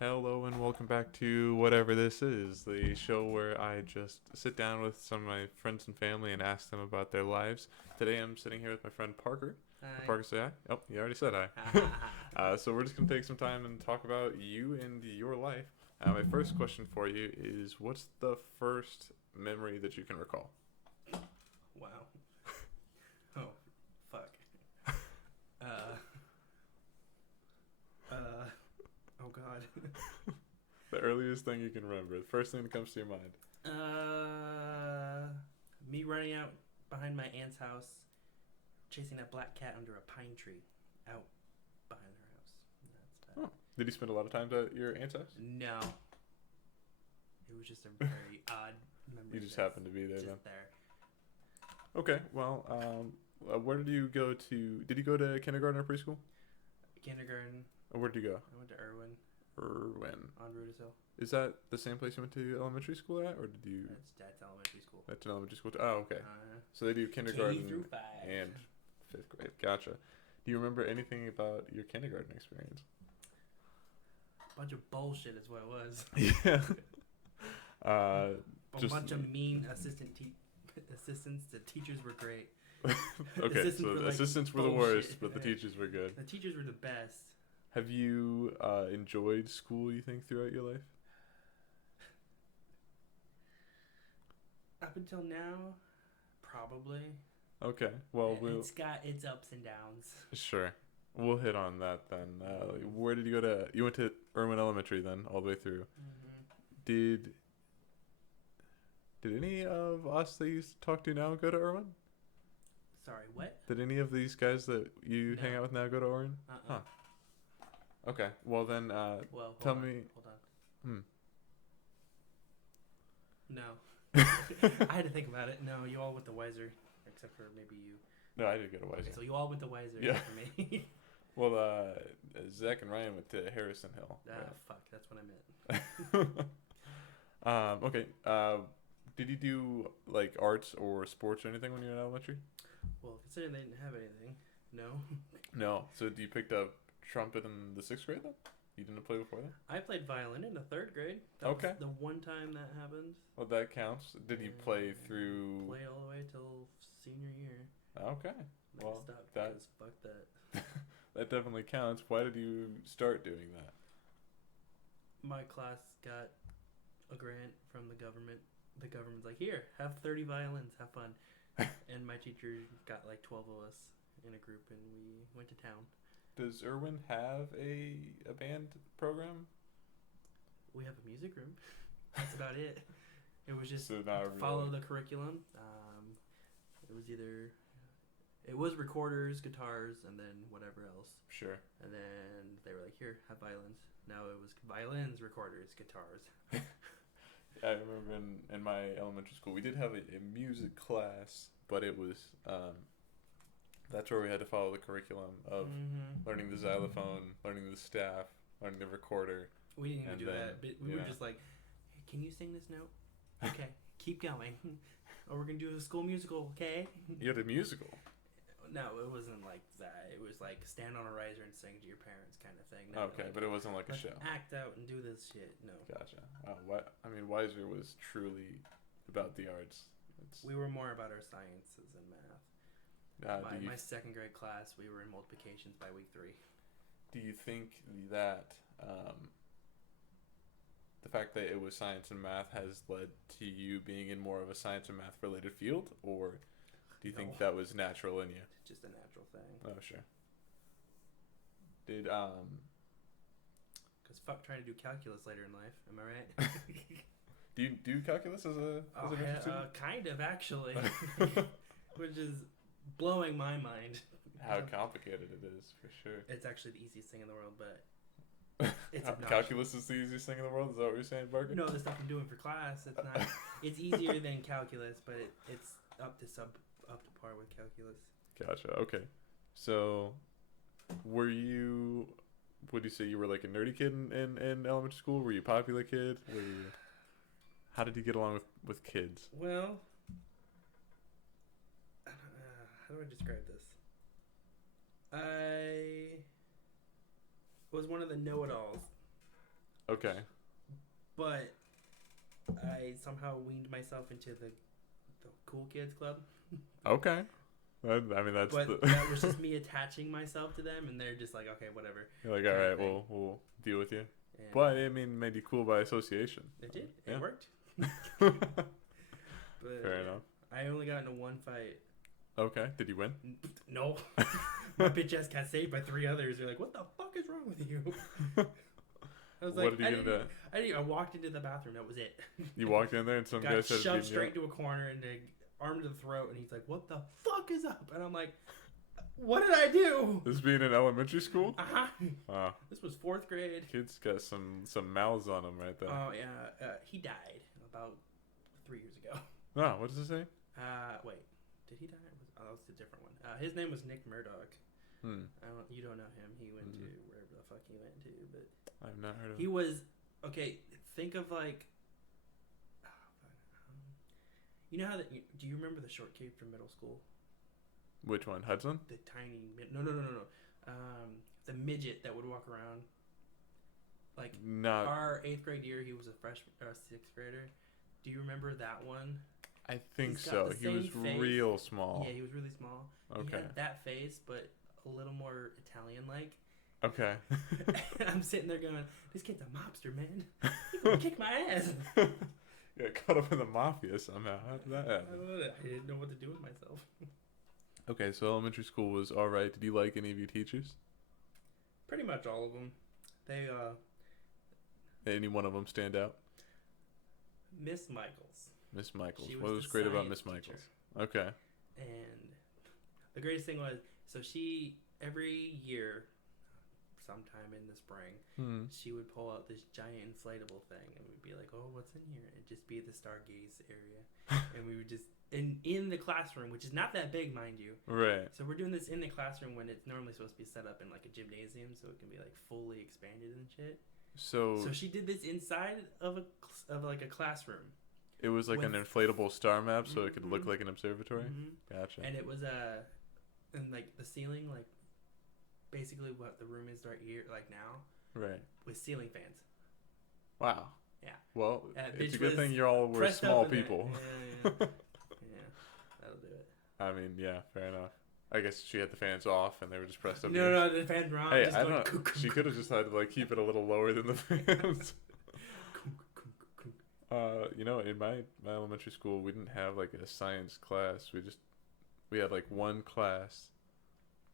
Hello and welcome back to whatever this is, the show where I just sit down with some of my friends and family and ask them about their lives. Today I'm sitting here with my friend Parker. Hi. Parker, say hi. Oh, you already said hi. So we're just gonna take some time and talk about you and your life. My first question for you is, what's the first memory that you can recall? Wow. Oh, fuck. Uh, oh god. The earliest thing you can remember, the first thing that comes to your mind. Uh, Me running out behind my aunt's house, chasing that black cat under a pine tree, out behind her house. That's Oh, that. did you spend a lot of time at your aunt's house? No, it was just a very odd You memory. just That's happened to be there then. just there. Okay, well, where did you go to? Did you go to kindergarten or preschool? Kindergarten. Or where did you go? I went to Irwin Irwin. on Rudisill. Is that the same place you went to elementary school at, or did you? That's Dad's elementary school. That's an elementary school. Oh, okay. Uh, So they do K kindergarten through 5. and fifth grade. Gotcha. Do you remember anything about your kindergarten experience? Bunch of bullshit is what it was. Yeah. Uh, A just bunch of mean assistants. The teachers were great. okay. Assistants So were the like assistants were the bullshit. worst, but the teachers were good. The teachers were the best. Have you enjoyed school? You think throughout your life? Up until now, probably. Okay. Well, we'll It's got its ups and downs. sure. We'll hit on that then. Where did you go to? You went to Irwin Elementary then, all the way through. Did Did any of us that you used to talk to now go to Irwin? Sorry, what? Did any of these guys that you No. hang out with now go to Irwin? Uh-uh. Huh. Okay. Well then, Well, tell hold on, me. Hold on. Hmm. No. I had to think about it. No, you all went to Weiser, except for maybe you. No, I did go to Weiser. Okay, so you all went to Weiser, Yeah. except for me. Well, Zach and Ryan went to Harrison Hill. Fuck, that's what I meant. Okay. Did you do like arts or sports or anything when you were in elementary? Well, considering they didn't have anything, no. No. So you picked up trumpet in the sixth grade then? You didn't play before that? I played violin in the third grade. That Okay. was the one time that happened. Well, that counts. Did you play through? Played all the way till senior year. Okay. Then Well, I stopped that- because fuck that. That definitely counts. Why did you start doing that? My class got a grant from the government. The government's like, here, have 30 violins, have fun. And my teacher got like 12 of us in a group, and we went to town. Does Irwin have a band program? We have a music room. That's about it. It was just So not follow really. the curriculum. It was recorders, guitars, and then whatever else. Sure. And then they were like, here, have violins. Now it was violins, recorders, guitars. I remember in my elementary school we did have a music class, but it was that's where we had to follow the curriculum of learning the xylophone, learning the staff, learning the recorder. We didn't even And do then, that. But we were just like, hey, can you sing this note? Okay, keep going. Or we're going to do a school musical, okay? You had a musical. No, it wasn't like that. It was like stand on a riser and sing to your parents kind of thing. Okay, like, but it wasn't like a let's show. act out and do this shit. No. Gotcha. What I mean, Weiser was truly about the arts. We were more about our sciences and math. My second grade class, we were in multiplications by week 3. Do you think that the fact that it was science and math has led to you being in more of a science and math related field, or do you think No. that was natural in you? It's just a natural thing. Oh, sure. Did Because fuck trying to do calculus later in life. Am I right? do you do calculus as a major student? Kind of, actually. Which is blowing my mind. How complicated it is, for sure. It's actually the easiest thing in the world, but it's obnoxious. Calculus is the easiest thing in the world. Is that what you're saying, Barker? No, the stuff I'm doing for class, it's not. It's easier than calculus, but it's up to par with calculus. Gotcha. Okay. So, were you? Would you say you were like a nerdy kid in elementary school? Were you a popular kid? How did you get along with kids? Well, how do I describe this? I was one of the know-it-alls. Okay. But I somehow weaned myself into the cool kids club. Okay. I mean, that's But that was just me attaching myself to them, and they're just like, okay, whatever. You're like, all right, we'll deal with you. And, but I mean, made you cool by association. It did. Yeah. It worked. But, Fair enough. I only got into one fight. Okay. Did you win? No. My bitch ass got saved by 3 others. They're like, what the fuck is wrong with you? I was like, I walked into the bathroom. That was it. You walked in there and some guy got said, shoved straight into a corner and arm to the throat, and he's like, what the fuck is up? And I'm like, what did I do? This being in elementary school? Uh-huh. Wow. This was 4th grade. Kids got some mouths on them right there. Oh, yeah. He died about 3 years ago. Oh, what does it say? Wait. Did he die? Oh, that's a different one. His name was Nick Murdoch. You don't know him. He went to wherever the fuck he went to, but I've not heard of him. he was okay. Think of like, you know how that? Do you remember the short kid from middle school? Which one, Hudson? The tiny no. The midget that would walk around. Like our 8th grade year, he was a freshman or a 6th grader. Do you remember that one? I think so. He was real small. Yeah, he was really small. Okay. He had that face, but a little more Italian-like. Okay. And I'm sitting there going, this kid's a mobster, man. He's gonna kick my ass. Got caught up in the mafia somehow. How did that happen? I didn't know what to do with myself. Okay, so elementary school was all right. Did you like any of your teachers? Pretty much all of them. They, Any one of them stand out? Miss Michaels. Miss Michaels. What was great about Miss Michaels? Okay. And the greatest thing was, so she, every year, sometime in the spring, she would pull out this giant inflatable thing, and we'd be like, oh, what's in here? It'd just be the Stargaze area. And we would just, in the classroom, which is not that big, mind you. Right. So we're doing this in the classroom when it's normally supposed to be set up in like a gymnasium, so it can be like fully expanded and shit. So she did this inside of like a classroom. It was like an inflatable star map, so it could look like an observatory. Gotcha. And it was and like the ceiling, like basically what the room is right here, like now. Right. With ceiling fans. Wow. Yeah. Well, it's a good thing you all were small people. Yeah. That'll do it. I mean, yeah, fair enough. I guess she had the fans off and they were just pressed up. No, the fans were on. Hey, I don't know. She could have just had to like keep it a little lower than the fans. In my elementary school, we didn't have like a science class. We had like one class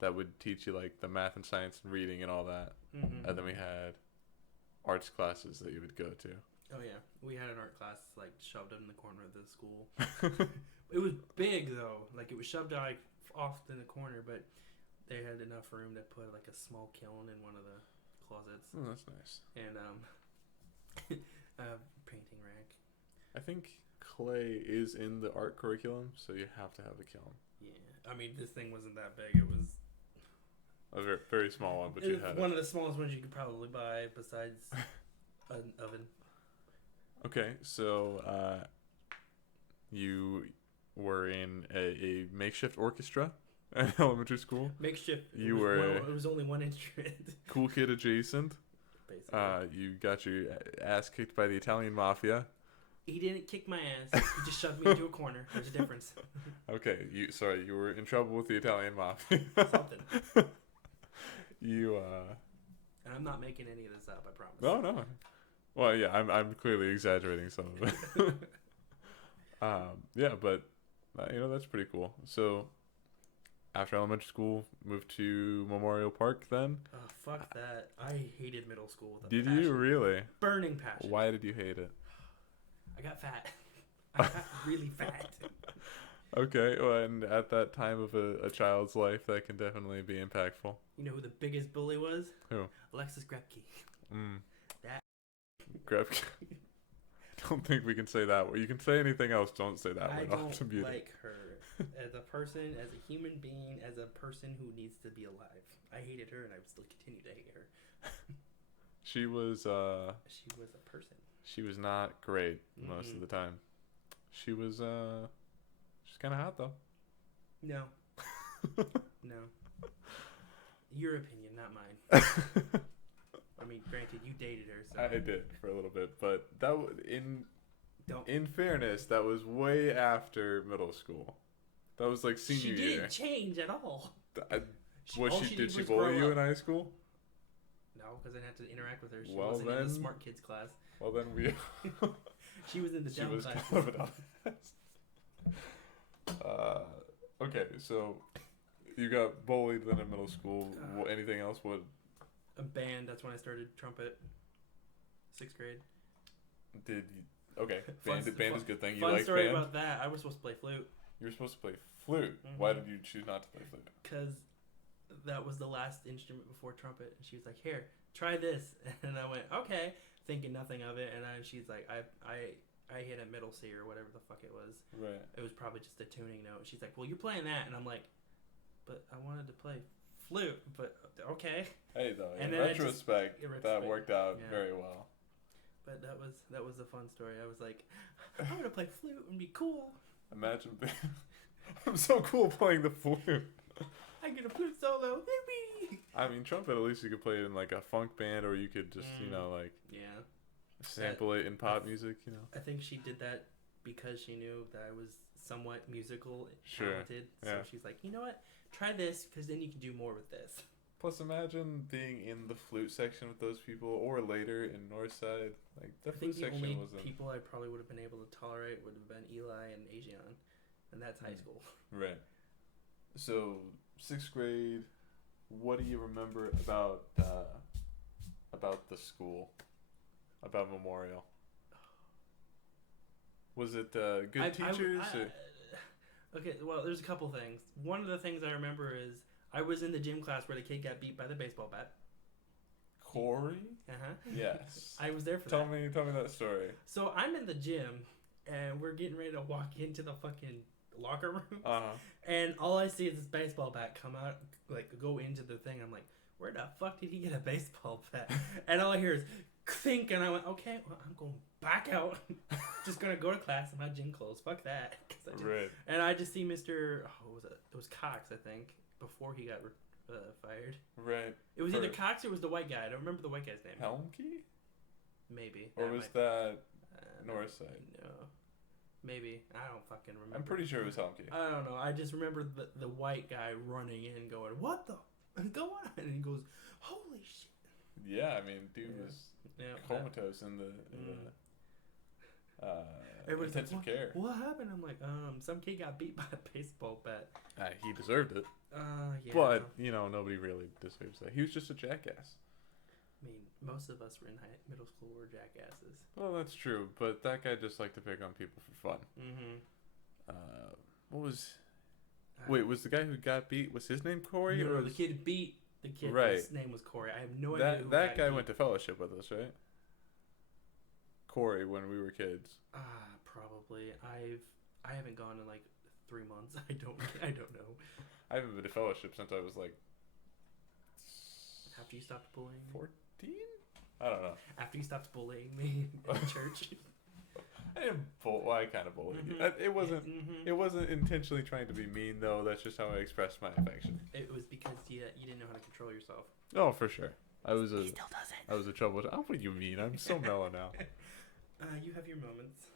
that would teach you like the math and science and reading and all that. And then we had arts classes that you would go to. Oh yeah, we had an art class like shoved in the corner of the school. It was big though, like it was shoved like off in the corner, but they had enough room to put like a small kiln in one of the closets. Oh, that's nice. And painting rack. I think clay is in the art curriculum, so you have to have a kiln. Yeah, I mean this thing wasn't that big. It was a very, very small one, but you had one of the smallest ones you could probably buy besides an oven. Okay, so you were in a makeshift orchestra at elementary school. Makeshift. It was only one instrument. Cool kid adjacent. Basically. You got your ass kicked by the Italian mafia. He didn't kick my ass. He just shoved me into a corner. There's a difference. Okay, you were in trouble with the Italian mafia. Something. And I'm not making any of this up, I promise. No. Well, yeah, I'm clearly exaggerating some of it. Yeah, but that's pretty cool. So after elementary school, moved to Memorial Park then? Oh, fuck that. I hated middle school with a passion. Did you really? Burning passion. Why did you hate it? I got fat. I got really fat. Okay, well, and at that time of a child's life, that can definitely be impactful. You know who the biggest bully was? Who? Alexis Grepke. That. Grepke. I don't think we can say that word. You can say anything else, don't say that word. I don't like her as a person, as a human being, as a person who needs to be alive. I hated her, and I still continue to hate her. She was a person. She was not great most of the time. She was she's kind of hot though. No. No. Your opinion, not mine. I mean, granted, you dated her, so. I did for a little bit, but that Don't. in fairness, that was way after middle school. That was like senior year. She didn't change at all. Did she bully you in high school? No, because I had to interact with her. She Well, wasn't then- in the smart kids class. Well, then we. She was in the She dumb was class. kind of an outcast. Okay, so you got bullied then in middle school. Anything else? What? A band. That's when I started trumpet. 6th grade. Did you, okay, band is a good thing. You Fun like story band? about that. I was supposed to play flute. You were supposed to play flute. Mhm. Why did you choose not to play flute? Because that was the last instrument before trumpet. And she was like, "Here, try this." And I went, "Okay," thinking nothing of it. And then she's like, I hit a middle C or whatever the fuck it was. Right. It was probably just a tuning note. She's like, "Well, you're playing that," and I'm like, "But I wanted to play flute." But okay. Hey, though, in And then retrospect, in that retrospect, worked out yeah. very well. But that was a fun story. I was like, "I'm gonna play flute and be cool. Imagine being, I'm so cool playing the flute. I get a flute solo. Yippee!" I mean, trumpet, at least you could play it in like a funk band, or you could just, like Yeah. sample it in pop music, I think she did that because she knew that I was somewhat musical Sure. talented. So Yeah. she's like, "You know what? Try this, because then you can do more with this." Plus, imagine being in the flute section with those people, or later in Northside. Like, the I think flute the section only wasn't. people I probably would have been able to tolerate would have been Eli and Asian, and that's high school. Right. So, 6th grade, what do you remember about the school? About Memorial? Was it good teachers? Okay, well, there's a couple things. One of the things I remember is I was in the gym class where the kid got beat by the baseball bat. Corey? Uh-huh. Yes. I was there for Tell that. me that story. So I'm in the gym, and we're getting ready to walk into the fucking locker room. Uh-huh. And all I see is this baseball bat come out, like, go into the thing. I'm like, where the fuck did he get a baseball bat? And all I hear is clink, and I went, okay, well, I'm going back out. Just going to go to class in my gym clothes. Fuck that. Right. And I just see Mr. Oh, what was it? It was Cox, I think, before he got fired. Right. It was either Cox or it was the white guy. I don't remember the white guy's name. Helmke? Maybe. Or was that Northside? No. Maybe. I don't fucking remember. I'm pretty sure it was Helmke. I don't know. I just remember the white guy running in going, "What the? Go on." And he goes, "Holy shit." Yeah, I mean, dude was comatose in the intensive like, care. What happened? I'm like, some kid got beat by a baseball bat. He deserved it. Yeah. But, nobody really deserves that. He was just a jackass. I mean, most of us were in middle school were jackasses. Well, that's true, but that guy just liked to pick on people for fun. Mm-hmm. What was... Wait, was the guy who got beat, was his name Corey? No, or the kid beat the kid. Right. His name was Corey. I have no idea who That guy beat. went to fellowship with us, right? Corey, when we were kids. Probably. I haven't gone in like 3 months. I don't know. I haven't been to fellowship since I was like... After you stopped bullying me? 14? I don't know. After you stopped bullying me in church? I kind of bullied you. Mm-hmm. It wasn't intentionally trying to be mean, though. That's just how I expressed my affection. It was because you didn't know how to control yourself. Oh, for sure. He still doesn't. I was a trouble. Oh, what do you mean? I'm so mellow now. You have your moments.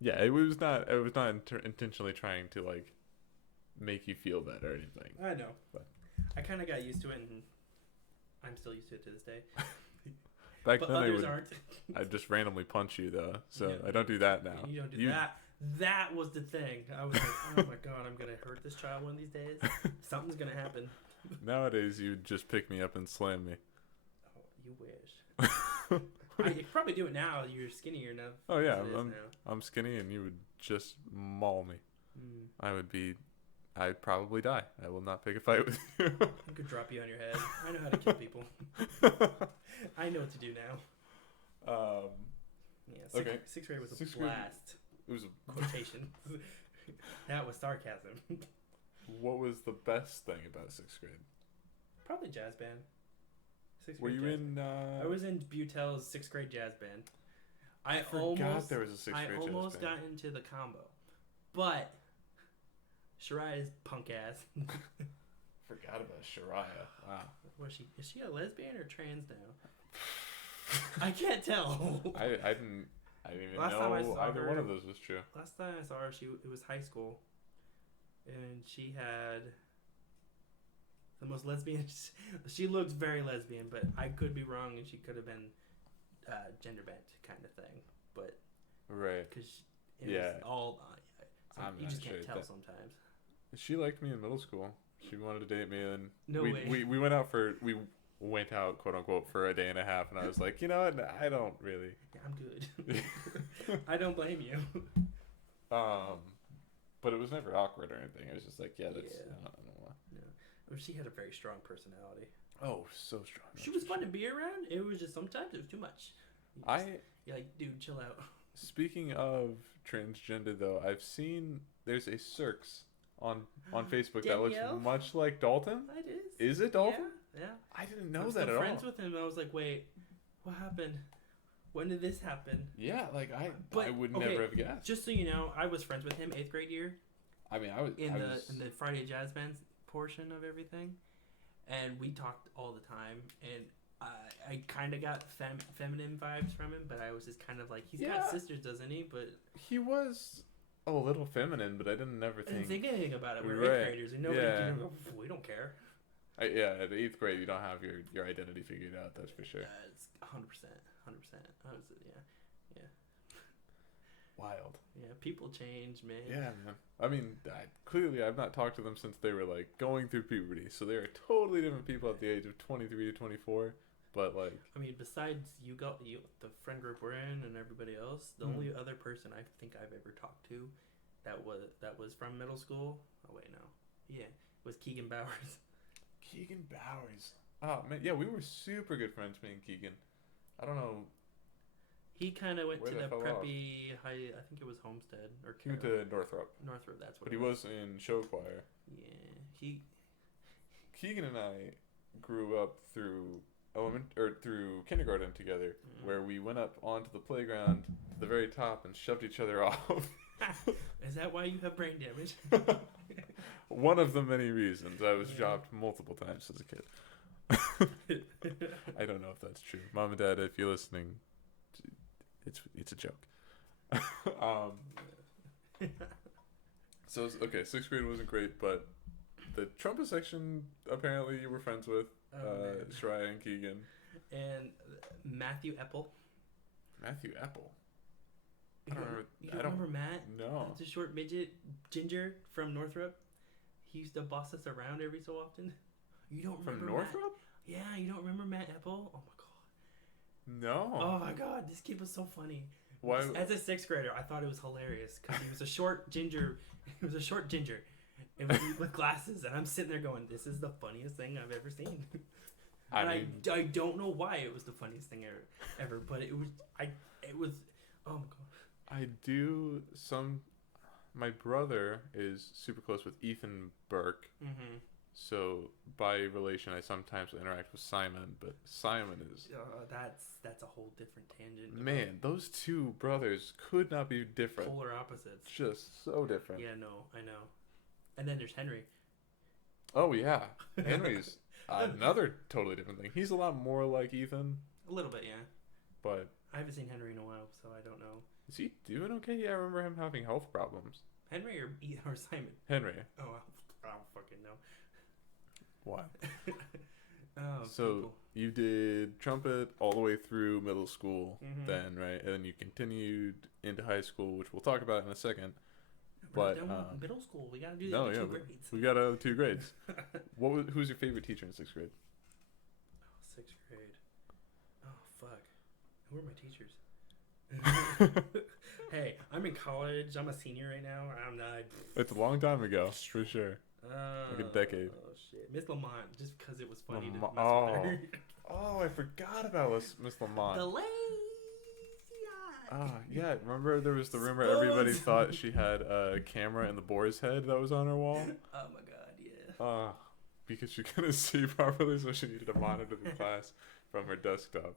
Yeah, it was not intentionally trying to like make you feel bad or anything. I know. But I kind of got used to it, and I'm still used to it to this day. Back But then, others aren't. I'd just randomly punch you though, so Yeah. I don't do that now. You don't do that. That was the thing. I was like, oh my god, I'm gonna hurt this child one of these days. Something's gonna happen. Nowadays, you just pick me up and slam me. Oh, you wish. You could probably do it now. You're skinnier enough. Oh yeah, as it is now. I'm skinny, and you would just maul me. Mm. I'd probably die. I will not pick a fight with you. I could drop you on your head. I know how to kill people. I know what to do now. Yeah, Okay. Sixth grade was a Sixth grade- blast. It was a Quotation. That was sarcasm. What was the best thing about 6th grade? Probably jazz band. Sixth Were grade you jazz in? band. I was in Butel's 6th grade jazz band. I forgot there was a 6th grade jazz band. I almost got into the combo, but Shariah's punk ass. Forgot about Shariah. Wow. Is she a lesbian or trans now? I can't tell. I didn't even Last time I know saw either her- one of those was true. Last time I saw her, it was high school, and she had the most lesbian. She looked very lesbian, but I could be wrong, and she could have been gender bent kind of thing. But Right. because it was all, I'm you not just sure can't tell that- sometimes. She liked me in middle school. She wanted to date me, and No we, way. we went out, quote unquote, for a day and a half, and I was like, you know what? I don't really. Yeah, I'm good. I don't blame you. But it was never awkward or anything. It was just like, yeah, that's. Yeah. I don't know why. Well, she had a very strong personality. Oh, so strong. She was fun to be around. It was just sometimes it was too much. You're like, dude, chill out. Speaking of transgender, though, I've seen there's a Cirques on Facebook that looks Danielle? much like Dalton. It is. Is it Dalton? Yeah. I didn't I know was that still at friends all. with him. I was like, wait, what happened? When did this happen? Yeah, like I But, would okay, never have guessed. Just so you know, I was friends with him 8th grade year I mean, I was in the Friday Jazz Bands portion of everything, and we talked all the time. And I kind of got feminine vibes from him, but I was just kind of like, he's got sisters, doesn't he? But he was a little feminine, but I didn't never I didn't think. think anything about it. We were Right. 8th graders, and nobody, Yeah. we don't care. Yeah, at 8th grade, you don't have your identity figured out. That's for sure. It's 100%. Yeah. Wild. Yeah, people change, man. Yeah, man. I mean, clearly, I've not talked to them since they were like going through puberty, so they are totally different people at the age of 23 to 24. But like, I mean, besides you, the friend group we're in, and everybody else, the only other person I think I've ever talked to that was from middle school. Oh wait, no, yeah, was Keegan Bowers. Keegan Bowers. Oh man, yeah, we were super good friends, me and Keegan. I don't know. He kind of went Where to that the fell preppy high. I think it was Homestead or He went to Northrop, Northrop. That's what. but he was in show choir. Yeah, Keegan and I grew up through through kindergarten together, where we went up onto the playground to the very top and shoved each other off. Is that why you have brain damage? One of the many reasons. I was dropped multiple times as a kid. I don't know if that's true. Mom and Dad, if you're listening, it's a joke. So okay, 6th grade wasn't great, but the trumpet section apparently you were friends with Shariah and Keegan and Matthew Epple. Matthew Epple. You don't remember Matt? No. The short midget ginger from Northrop. He used to boss us around every so often. You don't remember From Northrop? Yeah, you don't remember Matt Epple? Oh my god. No. Oh my god, this kid was so funny. Why? As a 6th grader, I thought it was hilarious because he was a short ginger. He was a short ginger, with glasses, and I'm sitting there going, "This is the funniest thing I've ever seen." I don't know why it was the funniest thing ever, but it was. Oh my god. My brother is super close with Ethan Burke. Mm-hmm. So by relation, I sometimes interact with Simon, but Simon is that's a whole different tangent. man. Those two brothers could not be different. Polar opposites. Just so different. Yeah, no, I know. And then there's Henry. Oh yeah, Henry's another totally different thing. He's a lot more like Ethan. A little bit, yeah. But I haven't seen Henry in a while, so I don't know. is he doing okay? Yeah, I remember him having health problems. Henry or Simon? Henry. Oh, I don't fucking know. Wow. So people. You did trumpet all the way through middle school, then, right? And then you continued into high school, which we'll talk about in a second. But middle school, we gotta do the two grades. We got 2 grades. Who's your favorite teacher in 6th grade? Oh, 6th grade. Oh fuck, who are my teachers? Hey, I'm in college. I'm a senior right now. I'm not. It's a long time ago, for sure. Like a decade. Oh shit, Miss Lamont, just because it was funny to mess with her. Oh, I forgot about Miss Lamont. The lazy eye. Yeah. Remember there was the rumor everybody thought she had a camera in the boar's head that was on her wall? Oh my god, yeah. Because she couldn't see properly, so she needed to monitor the class from her desktop.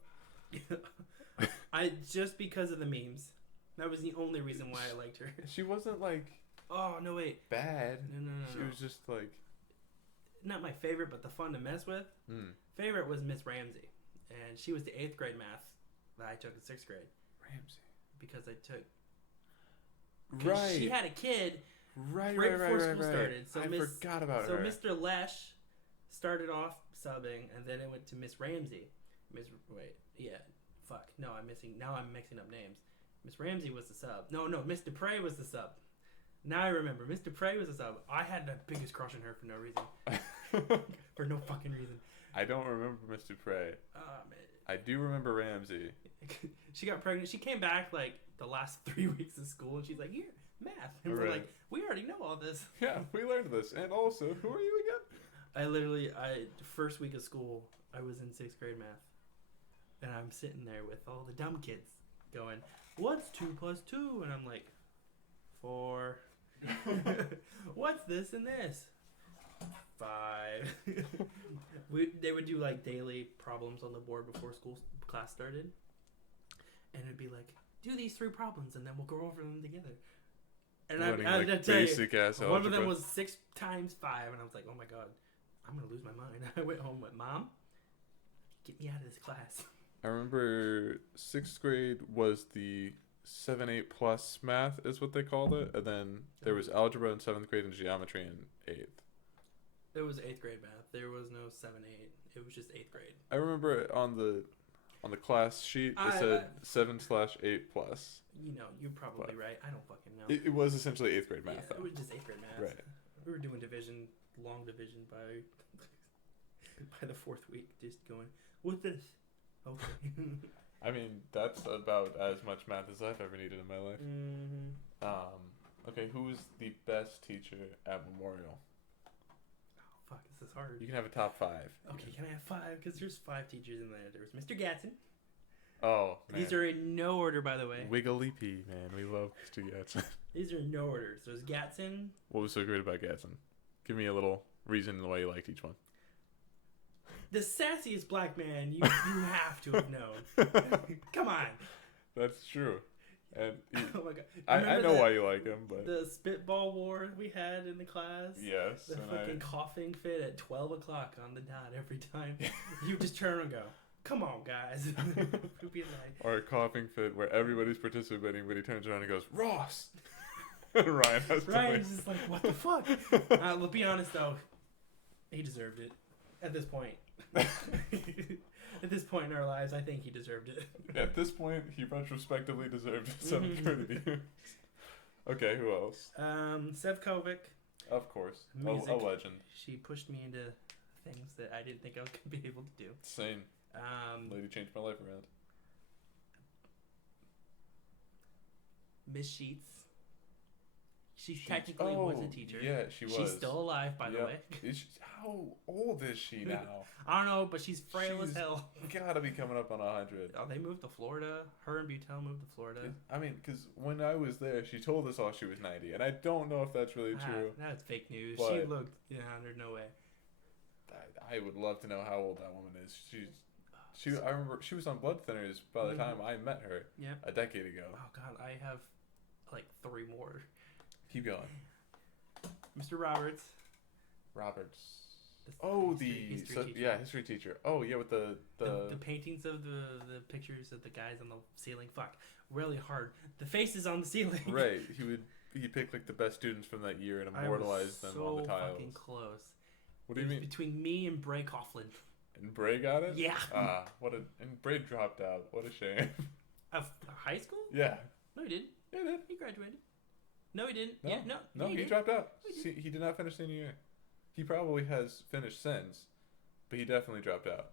Just because of the memes. That was the only reason why I liked her. She wasn't like Oh no wait. bad. No. She was just like not my favorite, but the fun to mess with. Favorite was Miss Ramsey, and she was the 8th grade math that I took in 6th grade. Ramsey. Because I took. Right. She had a kid. Right before school started. So I forgot about her. So Mr. Lesh started off subbing, and then it went to Miss Ramsey. No, I'm mixing up names. Miss Ramsey was the sub. No, Miss Dupre was the sub. Now I remember. Miss Dupre was the sub. I had the biggest crush on her for no reason. For no fucking reason. I don't remember Miss Dupre. Man. I do remember Ramsey. She got pregnant. She came back like the last 3 weeks of school, and she's like, "Here, math." And we're like, "We already know all this." Yeah, we learned this. And also, who are you again? First week of school, I was in 6th grade math, and I'm sitting there with all the dumb kids going, "What's 2 plus 2?" And I'm like, 4. What's this and this? 5. They would do like daily problems on the board before class started, and it'd be like, do these 3 problems and then we'll go over them together. And I tell you, one of them was 6 times 5, and I was like, oh my god, I'm gonna lose my mind. I went home with Mom, get me out of this class. I remember 6th grade was the 7-8 plus math is what they called it, and then there was algebra in 7th grade and geometry in 8th. It was 8th grade math. There was no 7-8. It was just 8th grade. I remember on the class sheet it said 7/8 plus. You know, you're probably right. I don't fucking know. It was essentially 8th grade math. Yeah, it was just 8th grade math. Right. We were doing long division by the 4th week, just going, what's this? Okay. I mean, that's about as much math as I've ever needed in my life. Mm-hmm. Okay, who was the best teacher at Memorial? Fuck, this is hard. You can have a top 5. Okay, can I have 5? Because there's 5 teachers in there. There was Mr. Gatson. Oh, man. These are in no order, by the way. Wiggly P, man. We love Mr. Gatson. These are in no order. So there's Gatson. What was so great about Gatson? Give me a little reason why you liked each one. The sassiest black man you have to have known. Come on. That's true. And oh my god! I know why you like him, but the spitball war we had in the class. Yes. The fucking coughing fit at 12 o'clock on the dot every time. You just turn and go, "Come on, guys!" Be like, or a coughing fit where everybody's participating, but he turns around and goes, "Ross." Ryan's just like, "What the fuck?" Let's be honest though, he deserved it. At this point. At this point in our lives, I think he deserved it. At this point, he retrospectively deserved 7th grade abuse. Okay, who else? Sev Kovic. Of course. A legend. She pushed me into things that I didn't think I could be able to do. Same. Lady changed my life around. Miss Sheets. She technically was a teacher. Yeah, she was. She's still alive, by the way. How old is she now? I don't know, but she's frail as hell. Gotta be coming up on 100. Oh, they moved to Florida. Her and Butel moved to Florida. I mean, because when I was there, she told us all she was 90, and I don't know if that's really true. That's fake news. But she looked 100, no way. I would love to know how old that woman is. I remember she was on blood thinners by the time I met her. Yeah. A decade ago. Oh God, I have like 3 more. Keep going. Mr. Roberts. History teacher. Oh yeah, with the paintings of the pictures of the guys on the ceiling. Fuck, really hard. The faces on the ceiling. Right. He picked like the best students from that year and immortalized them on the tiles. So fucking close. What do you mean? Between me and Bray Coughlin. And Bray got it? Yeah. And Bray dropped out. What a shame. Of high school? Yeah. No, he didn't. Yeah, he did. He graduated. No, he didn't. No, yeah, no, he dropped out. He did not finish senior year. He probably has finished since, but he definitely dropped out.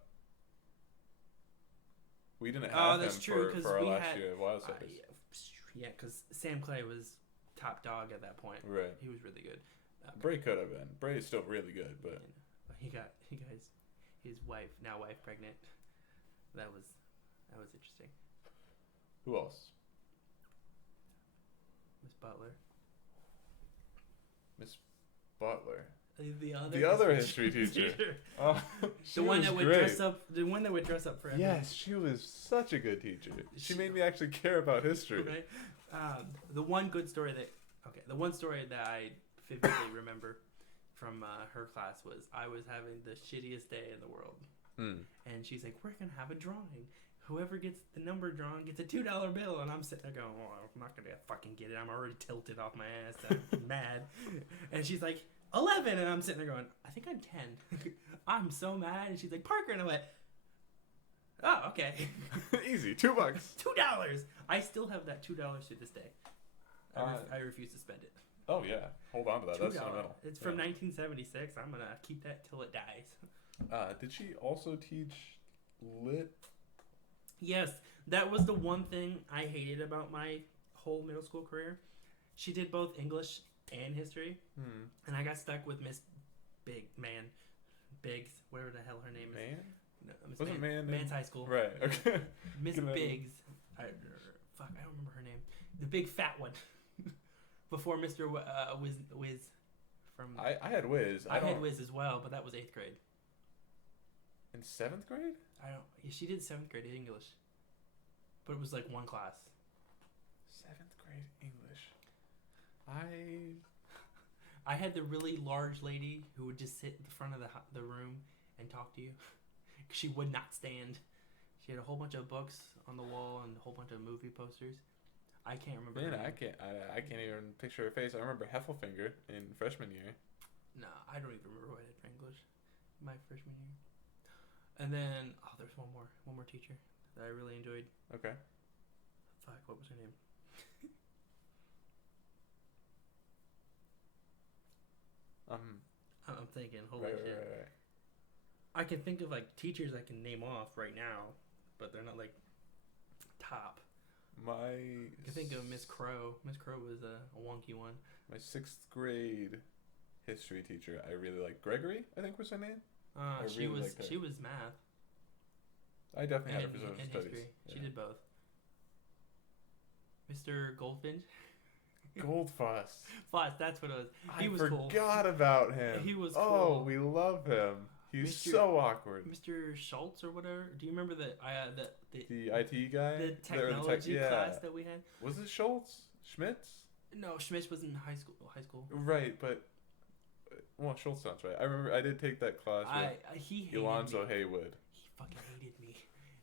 We didn't have him for our last year of Wild Setters. Yeah, because Sam Clay was top dog at that point. Right. He was really good. Bray could have been. Bray is still really good, but he got his wife pregnant. That was interesting. Who else? Miss Butler. Miss Butler. The other history teacher. Oh, the one that would dress up. The one that would dress up for everyone. Yes, she was such a good teacher. She made me actually care about history. Right. The one story that I vividly remember from her class was I was having the shittiest day in the world. And she's like, we're going to have a drawing. Whoever gets the number drawn gets a $2 bill. And I'm sitting there going, well, I'm not going to fucking get it. I'm already tilted off my ass. I'm mad. And she's like, 11. And I'm sitting there going, I think I'm 10. I'm so mad. And she's like, Parker. And I went, oh, okay. Easy. $2. $2. I still have that $2 to this day. I refuse to spend it. Oh, yeah. Hold on to that. $2. That's sentimental. It's from 1976. I'm going to keep that till it dies. Did she also teach lit? Yes. That was the one thing I hated about my whole middle school career. She did both English and history. And I got stuck with Miss Biggs, whatever the hell her name is. Man? No, Miss Wasn't Man's High School. Right, okay. Miss Biggs. I don't remember her name. The big fat one. Before Mr. Wiz from... I had Wiz. I had Wiz as well, but that was 8th grade. In 7th grade? She did 7th grade English. But it was like one class. 7th grade English. I had the really large lady who would just sit in the front of the room and talk to you. She would not stand. She had a whole bunch of books on the wall and a whole bunch of movie posters. I can't remember. Man, I can't even picture her face. I remember Heffelfinger in freshman year. No, I don't even remember what I did for English my freshman year. And then there's one more teacher that I really enjoyed. Okay. Fuck, what was her name? I'm thinking, holy shit. Right. I can think of like teachers I can name off right now, but they're not like top. I can think of Miss Crow. Miss Crow was a wonky one. My 6th grade history teacher, I really liked. Gregory, I think was her name. She was math. I definitely had her for social studies. History. Yeah. She did both. Mr. Goldfinch. Goldfuss. Fuss, that's what it was. He was cool. I forgot about him. He was cool. Oh, we love him. He's so awkward. Mr. Schultz or whatever. Do you remember the IT guy? The technology class that we had? Was it Schultz? Schmitz? No, Schmitz was in high school. Right, but Schultz sounds right. I remember I did take that class with Alonzo Haywood. He fucking hated me.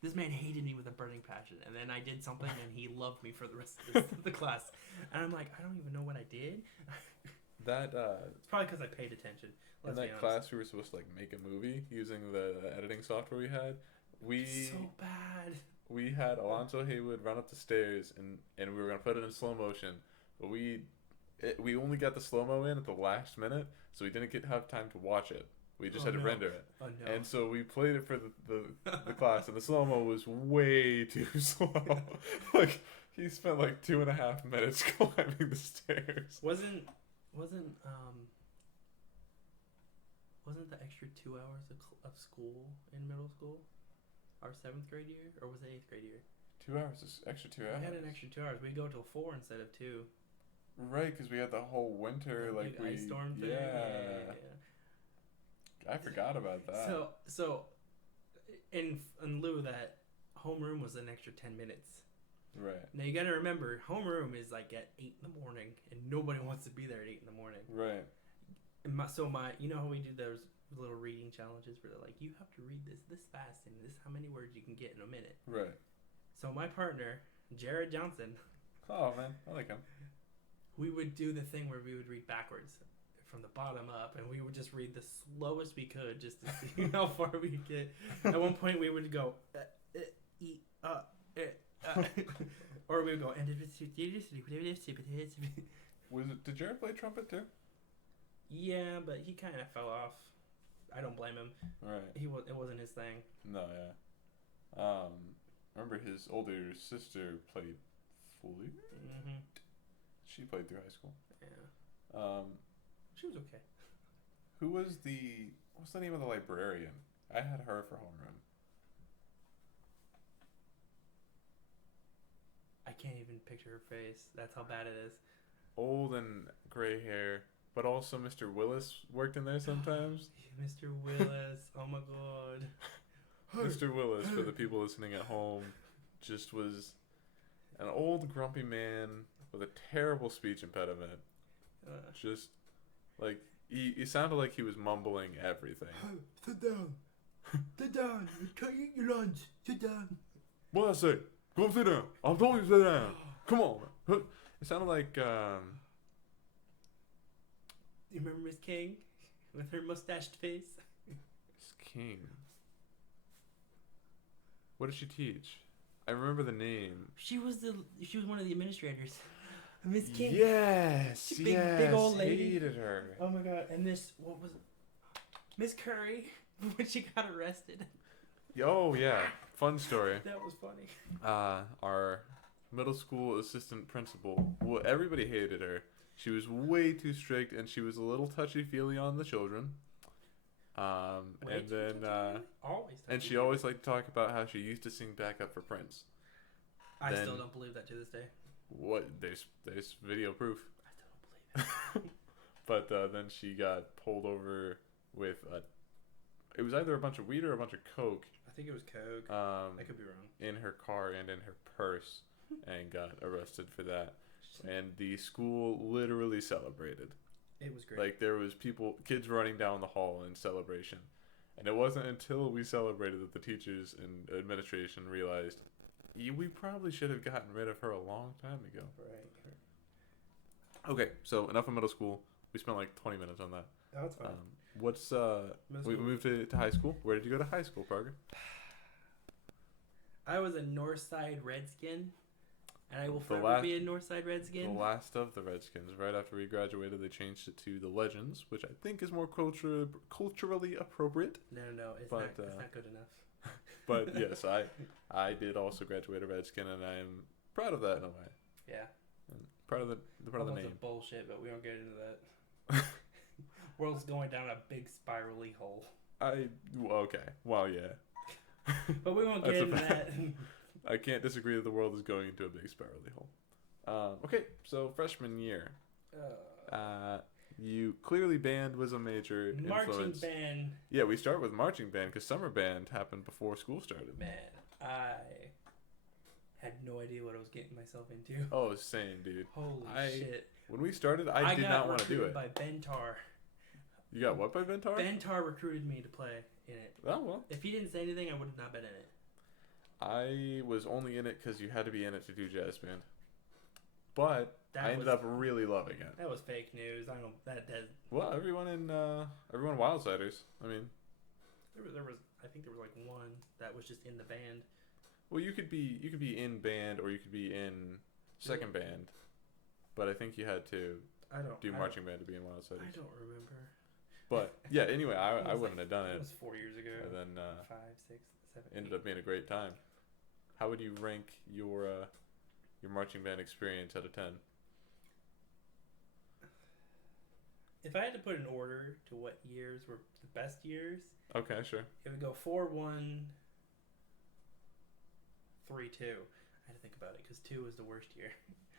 This man hated me with a burning passion, and then I did something, and he loved me for the rest of the class. And I'm like, I don't even know what I did. It's probably because I paid attention. In that class, we were supposed to make a movie using the editing software we had. So bad. We had Alonzo Haywood run up the stairs, and we were gonna put it in slow motion, but we only got the slow mo in at the last minute, so we didn't have time to watch it. We just had to render it. Oh, no. And so we played it for the class, and the slow mo was way too slow. He spent 2.5 minutes climbing the stairs. Wasn't the extra 2 hours of school in middle school our 7th grade year, or was it 8th grade year? 2 hours, extra 2 hours. We had an extra 2 hours. We go till 4 instead of 2. Right, because we had the whole winter ice storm thing. Yeah. I forgot about that. So in lieu of that, homeroom was an extra 10 minutes. Right. Now you got to remember, homeroom is at 8 in the morning, and nobody wants to be there at 8 in the morning. Right. And you know how we do those little reading challenges where they're like, you have to read this fast, and this how many words you can get in a minute. Right. So my partner, Jared Johnson. Oh man, I like him. We would do the thing where we would read backwards from the bottom up, and we would just read the slowest we could just to see how far we could get. At one point, we would go, or we would go, Did Jared play trumpet too? Yeah, but he kind of fell off. I don't blame him. Right. It wasn't his thing. No, yeah. Remember his older sister played flute. Mm-hmm. She played through high school. Yeah. She was okay. What's the name of the librarian? I had her for homeroom. I can't even picture her face. That's how bad it is. Old and gray hair, but also Mr. Willis worked in there sometimes. Mr. Willis, oh my god. Mr. Willis, for the people listening at home, just was an old grumpy man with a terrible speech impediment. Just He sounded like he was mumbling everything. Sit down. Sit down. You can't eat your lunch. Sit down. What I say? Go sit down. I'm telling you to sit down. Come on. It sounded like You remember Miss King with her mustached face? Miss King. What did she teach? I remember the name. She was one of the administrators. Miss King. Yes. Big old lady. Hated her. Oh my god! And Miss Curry when she got arrested. Oh yeah, fun story. That was funny. Our middle school assistant principal. Well, everybody hated her. She was way too strict, and she was a little touchy-feely on the children. And she always liked to talk about how she used to sing backup for Prince. I still don't believe that to this day. What? There's video proof. I still don't believe it. But then she got pulled over with it was either a bunch of weed or a bunch of coke. I think it was coke. I could be wrong. In her car and in her purse, and got arrested for that. And the school literally celebrated. It was great. Like there was kids running down the hall in celebration. And it wasn't until we celebrated that the teachers and administration realized we probably should have gotten rid of her a long time ago. Right. Okay, so enough of middle school. We spent like 20 minutes on that. Oh, that's fine. We moved to high school. Where did you go to high school, Parker? I was a Northside Redskin, and I will forever be a Northside Redskin. The last of the Redskins. Right after we graduated, they changed it to the Legends, which I think is more culturally appropriate. No, it's not good enough. But yes, I did also graduate a Redskin, and I am proud of that in a way. Yeah. And proud of the name. Of bullshit, but we don't get into that. World's going down a big spirally hole. Okay. Well, yeah. But we won't get into that. I can't disagree that the world is going into a big spirally hole. Okay, so freshman year. You clearly band was a major influence. Marching band. Yeah, we start with marching band because summer band happened before school started. Man, I had no idea what I was getting myself into. Oh, same, dude. Holy shit. When we started, I did not want to do it. By Bentar. You got what by Bentar? Bentar recruited me to play in it. Oh, well. If he didn't say anything, I would have not been in it. I was only in it because you had to be in it to do jazz band. I ended up really loving it. That was fake news. I don't. That. Well, everyone Wildsiders. I mean, there was. I think there was like one that was just in the band. Well, you could be in band or you could be in second band, but I think you had to do marching band to be in Wildsiders. I don't remember. But yeah, anyway, I wouldn't have done it. It was 4 years ago. And then 5, 6, 7. Ended up being a great time. How would you rank your marching band experience out of 10? If I had to put an order to what years were the best years, okay, sure. It would go 4-1, 3-2. I had to think about it because 2 was the worst year.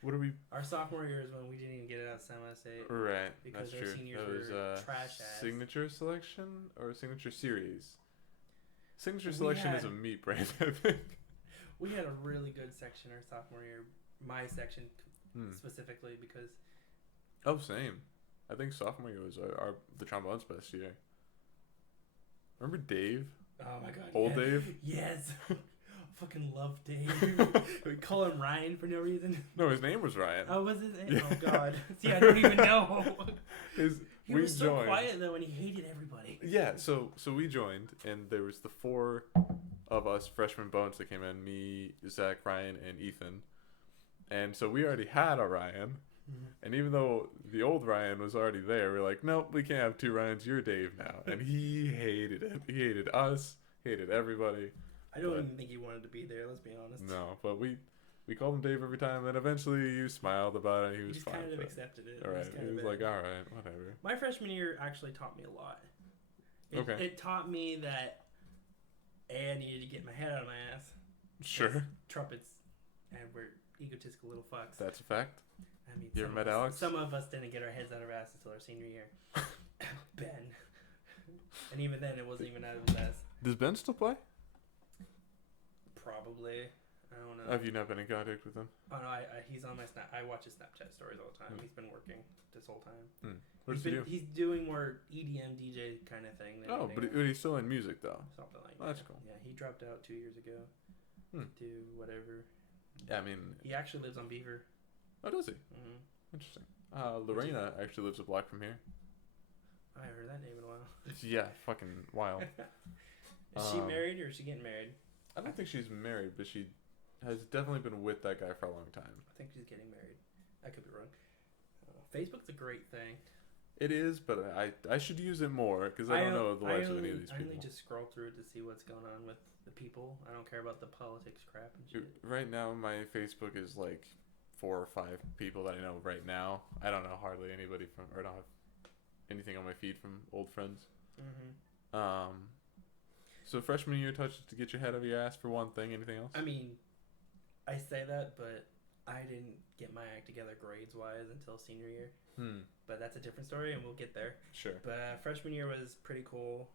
What are we? Our sophomore year is when we didn't even get it out of semi-state. Right, because that's our true. seniors were trash ass. Signature selection or signature series? Signature selection is a meat brand, I think. We had a really good section our sophomore year. My section specifically because. Oh, same. I think sophomore year was the trombone's best year. Remember Dave? Oh my god. Old Dave? Yes. Fucking love Dave. We call him Ryan for no reason. No, his name was Ryan. Oh, was his name? Oh god. See, I don't even know. He was so quiet though, and he hated everybody. Yeah, so we joined, and there was the 4 of us freshman bones that came in: me, Zach, Ryan, and Ethan. And so we already had a Ryan. And even though the old Ryan was already there, we were like, nope, we can't have 2 Ryans. You're Dave now. And he hated it. He hated us. Hated everybody. I don't even think he wanted to be there. Let's be honest. No, but we called him Dave every time. And eventually, you smiled about it. And he was fine. He kind of accepted it. All right. He was like, all right, whatever. My freshman year actually taught me a lot. It taught me that I needed to get my head out of my ass. Sure. Trumpets, and we're egotistical little fucks. That's a fact. I mean, you ever met Alex? Some of us didn't get our heads out of our asses until our senior year. Ben. And even then, it wasn't even out of his ass. Does Ben still play? Probably. I don't know. Have you not been in contact with him? Oh no, he's on my Snap. I watch his Snapchat stories all the time. He's been working this whole time. What does he do? He's doing more EDM DJ kind of thing. Oh, but he's still in music though. Something like that. That's cool. cool. Yeah, he dropped out 2 years ago. To whatever. Yeah, I mean. He actually lives on Beaver. Oh, does he? Mm-hmm. Interesting. Lorena actually lives a block from here. I haven't heard that name in a while. Yeah, fucking wild. Is she married or is she getting married? I don't think she's married, but she has definitely been with that guy for a long time. I think she's getting married. I could be wrong. Facebook's a great thing. It is, but I should use it more because I don't know the lives of any of these people. I only just scroll through it to see what's going on with the people. I don't care about the politics crap and shit. Right now, my Facebook is like 4 or 5 people that I know right now. I don't know hardly anybody from, or don't have anything on my feed from old friends. So freshman year touched to get your head out of your ass for one thing. Anything else? I mean, I say that, but I didn't get my act together grades wise until senior year. But that's a different story, and we'll get there. Sure. But freshman year was pretty cool.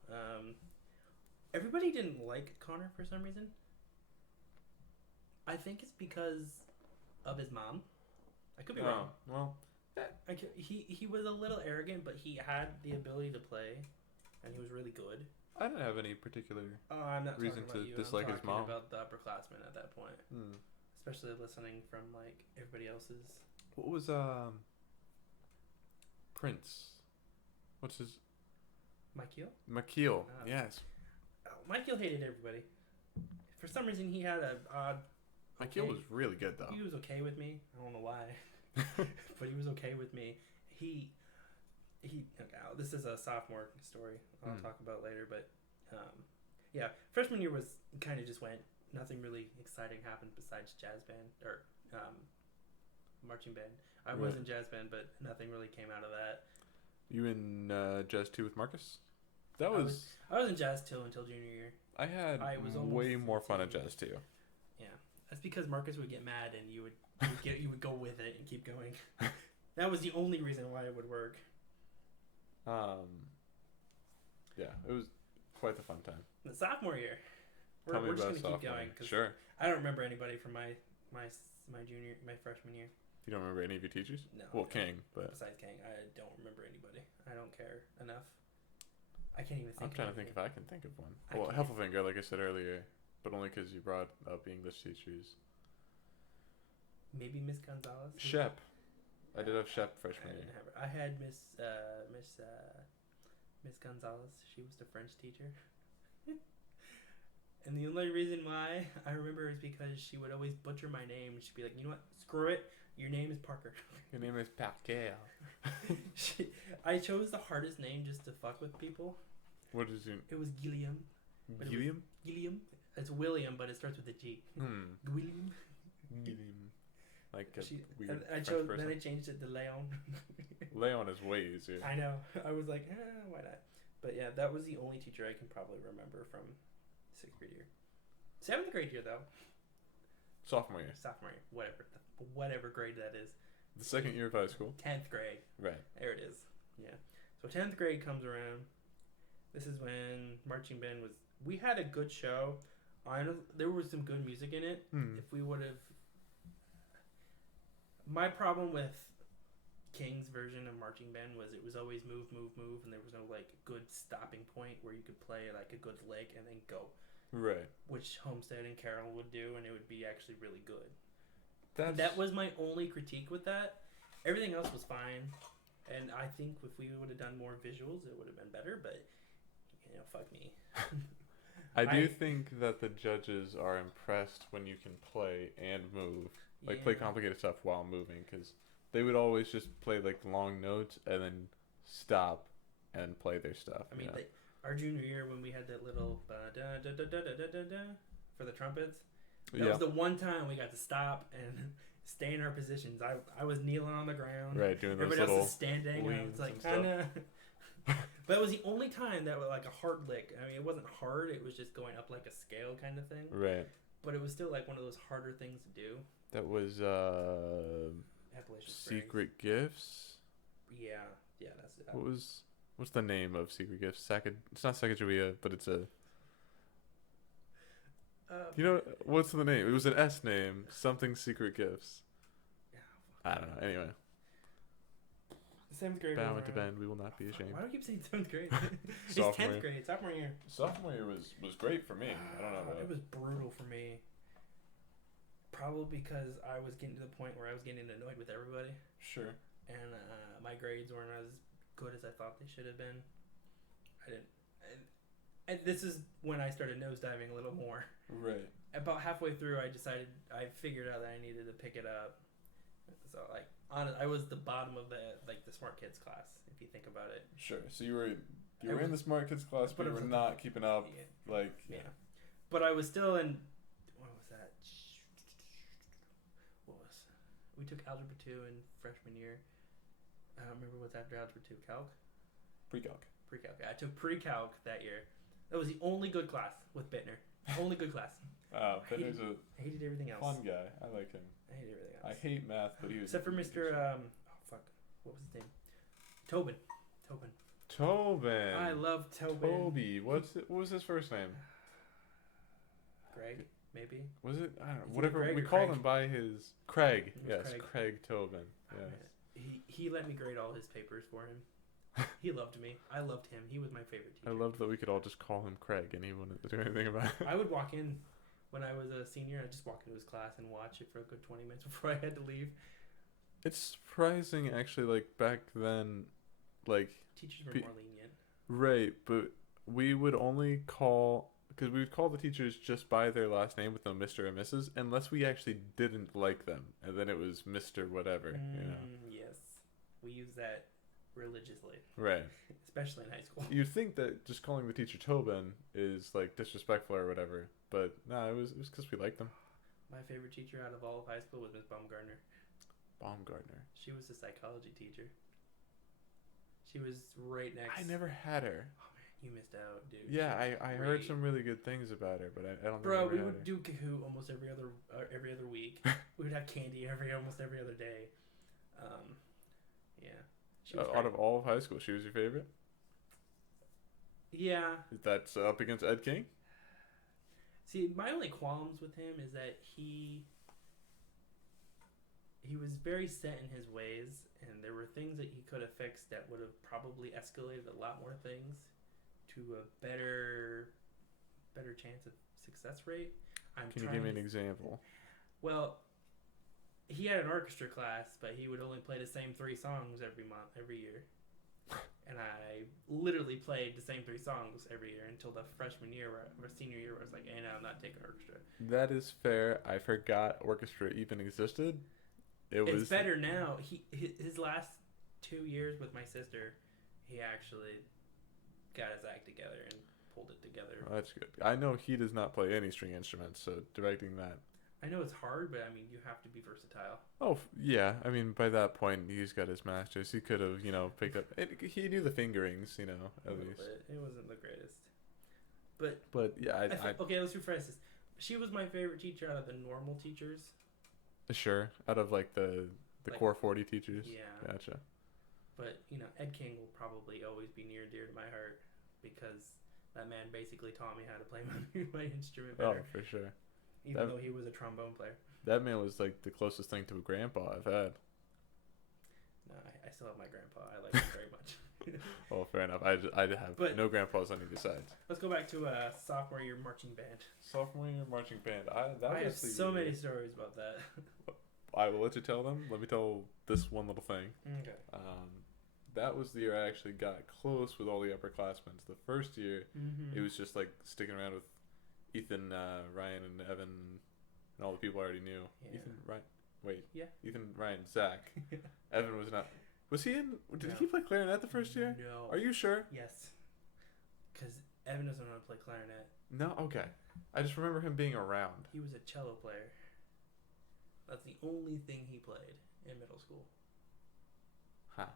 Everybody didn't like Connor for some reason. I think it's because of his mom. I could be wrong. Well, he was a little arrogant, but he had the ability to play, and he was really good. I didn't have any particular I'm not reason to dislike his mom. I'm talking about the upperclassmen at that point. Especially listening from like everybody else's. What was Prince? What's his? Makeel. Yes. Makeel hated everybody. For some reason, he had a odd. Makeel was really good though. He was okay with me. I don't know why, but he was okay with me. He. This is a sophomore story I'll talk about later, but yeah, freshman year was kind of just went. Nothing really exciting happened besides jazz band or marching band. I was in jazz band, but nothing really came out of that. You in jazz 2 with Marcus? I was in jazz 2 until junior year. I had way more fun at jazz 2. Yeah, that's because Marcus would get mad and you would go with it and keep going. That was the only reason why it would work. Yeah, it was quite the fun time. The sophomore year. We're just gonna keep going. Sure. I don't remember anybody from my freshman year. You don't remember any of your teachers? No. Well, King, but besides King, I don't remember anybody. I don't care enough. I can't even think. I'm trying to think if I can think of one. Well, Heffelfinger, like I said earlier, but only because you brought up English teachers. Maybe Miss Gonzalez. Shep. I did have Shep freshman year. I had Miss Gonzalez. She was the French teacher. And the only reason why I remember is because she would always butcher my name. She'd be like, you know what? Screw it. Your name is Parker. Your name is Parker. I chose the hardest name just to fuck with people. What is it? It was Gilliam. Gilliam? Gilliam. It's William, but it starts with a G. William. Gilliam. Like a weird French person. Then I changed it to Leon. Leon is way easier. I know. I was like, why not? But yeah, that was the only teacher I can probably remember from 6th grade year. 7th grade year, though. Sophomore year. Whatever grade that is. The second year of high school. 10th grade. Right. There it is. Yeah. So 10th grade comes around. This is when marching band was... We had a good show. There was some good music in it. If we would have... My problem with King's version of marching band was it was always move, move, move, and there was no like good stopping point where you could play like a good lick and then go. Right. Which Homestead and Carroll would do, and it would be actually really good. That was my only critique with that. Everything else was fine, and I think if we would have done more visuals, it would have been better. But fuck me. I do think that the judges are impressed when you can play and move. Like, play complicated stuff while moving, because they would always just play, like, long notes and then stop and play their stuff. I mean, our junior year, when we had that little for the trumpets, that was the one time we got to stop and stay in our positions. I was kneeling on the ground. Right, doing those everybody little else is standing. And I was like, But it was the only time that was, like, a hard lick. I mean, it wasn't hard. It was just going up, like, a scale kind of thing. Right. But it was still, like, one of those harder things to do. That was Secret Gifts. Yeah, that's it. What's the name of Secret Gifts? It's not Sacagawea, but it's a. up. You know, what's the name? It was an S name. Something Secret Gifts. Yeah, I don't know. Anyway. Seventh grade. Bow it to bend. We will not be ashamed. Why do I keep saying seventh grade? It's Sophomore 10th grade. Sophomore year. Sophomore year was great for me. I don't know. It was brutal for me. Probably because I was getting to the point where I was getting annoyed with everybody. Sure. And my grades weren't as good as I thought they should have been. I didn't. And this is when I started nosediving a little more. Right. About halfway through, I figured out that I needed to pick it up. So I was the bottom of the smart kids class, if you think about it. Sure. So you were in the smart kids class, but you were not keeping up. Yeah. Yeah. But I was still in. What was that? We took algebra 2 in freshman year. I don't remember what's after algebra 2. Calc. Pre-calc. Pre-calc. I took pre-calc that year. That was the only good class with Bittner. Only good class. Bittner's I hated everything else. fun guy. I like him. I hated everything else. I hate math, but he was. Except for Mr. What was his name? Tobin. Tobin. I love Tobin. Toby. What was his first name? Greg, maybe. Was it? I don't know. It's Whatever. Greg We or called Craig. him by his Craig. Yes, Craig. Craig Tobin. Yes. He let me grade all his papers for him. He loved me. I loved him. He was my favorite teacher. I loved that we could all just call him Craig and he wouldn't do anything about it. I would walk in when I was a senior. I'd just walk into his class and watch it for a good 20 minutes before I had to leave. It's surprising, actually, like, back then, like... Teachers were more lenient. Right, but we would only call... Because we would call the teachers just by their last name with no Mr. or Mrs. unless we actually didn't like them. And then it was Mr. whatever, you know? Yes. We use that religiously. Right. Especially in high school. You'd think that just calling the teacher Tobin is, like, disrespectful or whatever. But, no, it was because we liked them. My favorite teacher out of all of high school was Miss Baumgartner. Baumgartner. She was a psychology teacher. She was right next. I never had her. Oh man, you missed out, dude. Yeah, I heard some really good things about her, but I don't think Bro, I ever we had would her. do Kahoot almost every other week. We would have candy almost every other day. Yeah. She was Out of all of high school, she was your favorite? Yeah. That's up against Ed King? See, my only qualms with him is that he was very set in his ways, and there were things that he could have fixed that would have probably escalated a lot more things to a better chance of success rate. Can you give me an example? Well, he had an orchestra class, but he would only play the same 3 songs every year. And I literally played the same 3 songs every year until the freshman year or senior year where I was like, hey, no, I'm not taking orchestra. That is fair. I forgot orchestra even existed. It's better now. His last 2 years with my sister, he actually got his act together and pulled it together. Oh, that's good. I know he does not play any string instruments, so directing that. I know it's hard, but I mean, you have to be versatile. Oh, yeah. I mean, by that point, he's got his masters. He could have, picked up... He knew the fingerings, at least. It wasn't the greatest. But yeah, okay, let's rephrase this. She was my favorite teacher out of the normal teachers. Sure. Out of, the core 40 teachers? Yeah. Gotcha. But, Ed King will probably always be near and dear to my heart because that man basically taught me how to play my instrument better. Oh, for sure. Even though he was a trombone player. That man was, the closest thing to a grandpa I've had. No, I still have my grandpa. I like him very much. Oh, fair enough. I have no grandpas on either side. Let's go back to sophomore year marching band. Sophomore year marching band. I have so many stories about that. I will let you tell them. Let me tell this one little thing. Okay. That was the year I actually got close with all the upperclassmen. The first year, it was just sticking around with Ethan, Ryan, and Evan, and all the people I already knew. Yeah. Ethan, Ryan. Wait. Yeah. Ethan, Ryan, Zach. Evan was not. Was he in? Did he play clarinet the first year? No. Are you sure? Yes. Because Evan doesn't know how to play clarinet. No. Okay. I just remember him being around. He was a cello player. That's the only thing he played in middle school. Huh.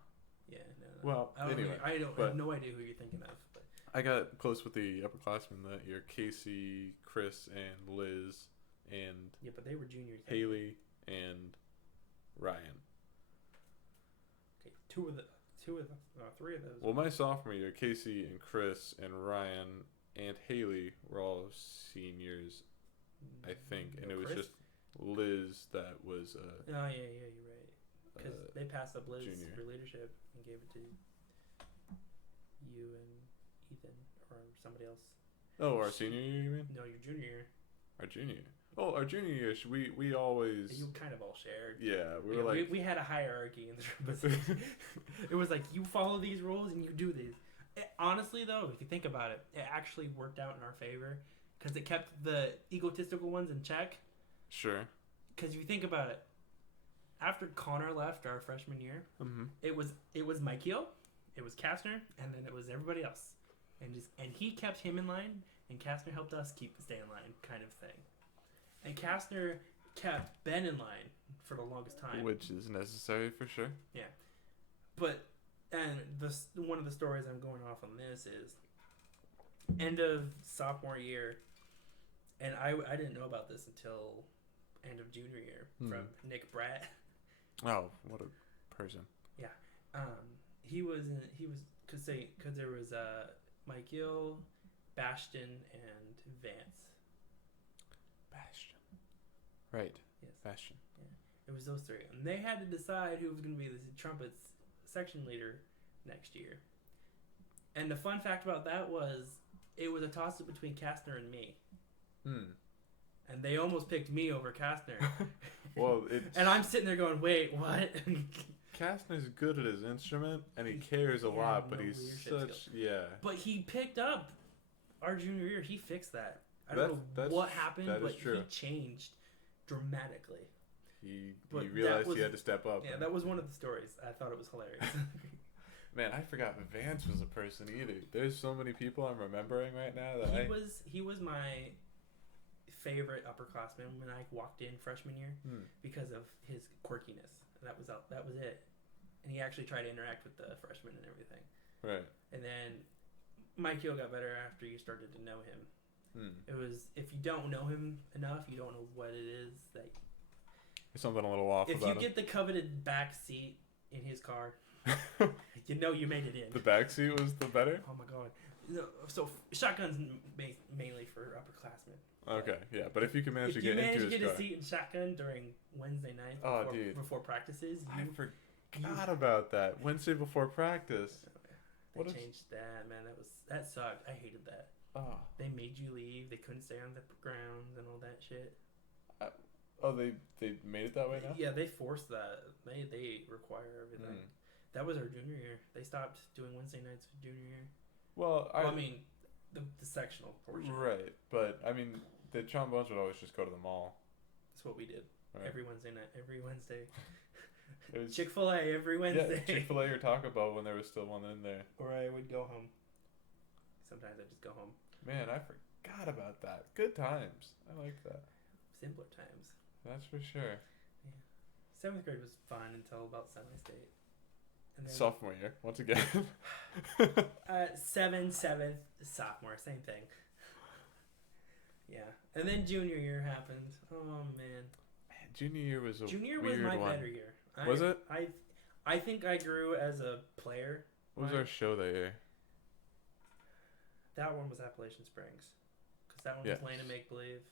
Yeah. No. Well, I have no idea who you're thinking of. But I got close with the upperclassmen that year. Casey, Chris, and Liz, and yeah, but they were juniors. Haley and Ryan. Okay, three of those. Well, my sophomore year, Casey and Chris and Ryan and Haley were all seniors. I think, and No, it was Chris? just Liz that was. Oh yeah, you're right. Because they passed up Liz junior. for leadership and gave it to you and Ethan or somebody else. Oh, our senior year, you mean? No, your junior year. Our junior year. Oh, our junior year, we always. You kind of all shared. Yeah, we Yeah, were like. we had a hierarchy in the trumpet section. It was like you follow these rules and you do these. Honestly, though, if you think about it, it actually worked out in our favor because it kept the egotistical ones in check. Sure. Because if you think about it, after Connor left our freshman year, it was Mike Hill, it was Kastner, and then it was everybody else, and he kept him in line, and Kastner helped us stay in line, kind of thing. And Kastner kept Ben in line for the longest time, which is necessary for sure. Yeah, but and one of the stories I'm going off on this is end of sophomore year, and I didn't know about this until end of junior year from Nick Bratt. Oh, what a person! Yeah, he was because there was Mike Gill, Bastion, and Vance. Bastion, right? Yes, Bastion. Yeah, it was those three, and they had to decide who was going to be the trumpets section leader next year. And the fun fact about that was it was a toss up between Kastner and me. And they almost picked me over Kastner. Well, and I'm sitting there going, "Wait, what?" Kastner's good at his instrument, and he cares a lot, but he's such But he picked up our junior year. He fixed that. I don't know what happened, but he changed dramatically. He realized he had to step up. Yeah, that was one of the stories. I thought it was hilarious. Man, I forgot Vance was a person either. There's so many people I'm remembering right now that he was my favorite upperclassman when I walked in freshman year because of his quirkiness. That was it. And he actually tried to interact with the freshmen and everything. Right. And then Mike Hill got better after you started to know him. It was, if you don't know him enough, you don't know what it is that. There's something a little off about him. If you get the coveted back seat in his car, you know you made it in. The back seat was the better? Oh my god. So shotgun's mainly for upperclassmen. Okay, yeah, but if you can manage to get into his car. If you manage to get a seat in shotgun during Wednesday night before practices. I forgot about that. Wednesday before practice. They changed that, man. That sucked. I hated that. Oh. They made you leave. They couldn't stay on the grounds and all that shit. They made it that way now? Yeah, they forced that. They require everything. That was our junior year. They stopped doing Wednesday nights for junior year. Well, I mean, the sectional portion. Right, but I mean, the trombones would always just go to the mall. That's what we did every Wednesday night. Every Wednesday. It was Chick-fil-A every Wednesday. Yeah, Chick-fil-A or Taco Bell when there was still one in there. Or I would go home. Sometimes I just go home. Man, I forgot about that. Good times. I like that. Simpler times. That's for sure. Yeah. 7th grade was fun until about semi-state. And then, sophomore year, once again. 7th, sophomore, same thing. Yeah. And then junior year happened. Oh, man. Junior year was a Junior weird was my one. better year. Was it? I think I grew as a player. What was our show that year? That one was Appalachian Springs. Because that one was Lane and Make Believe.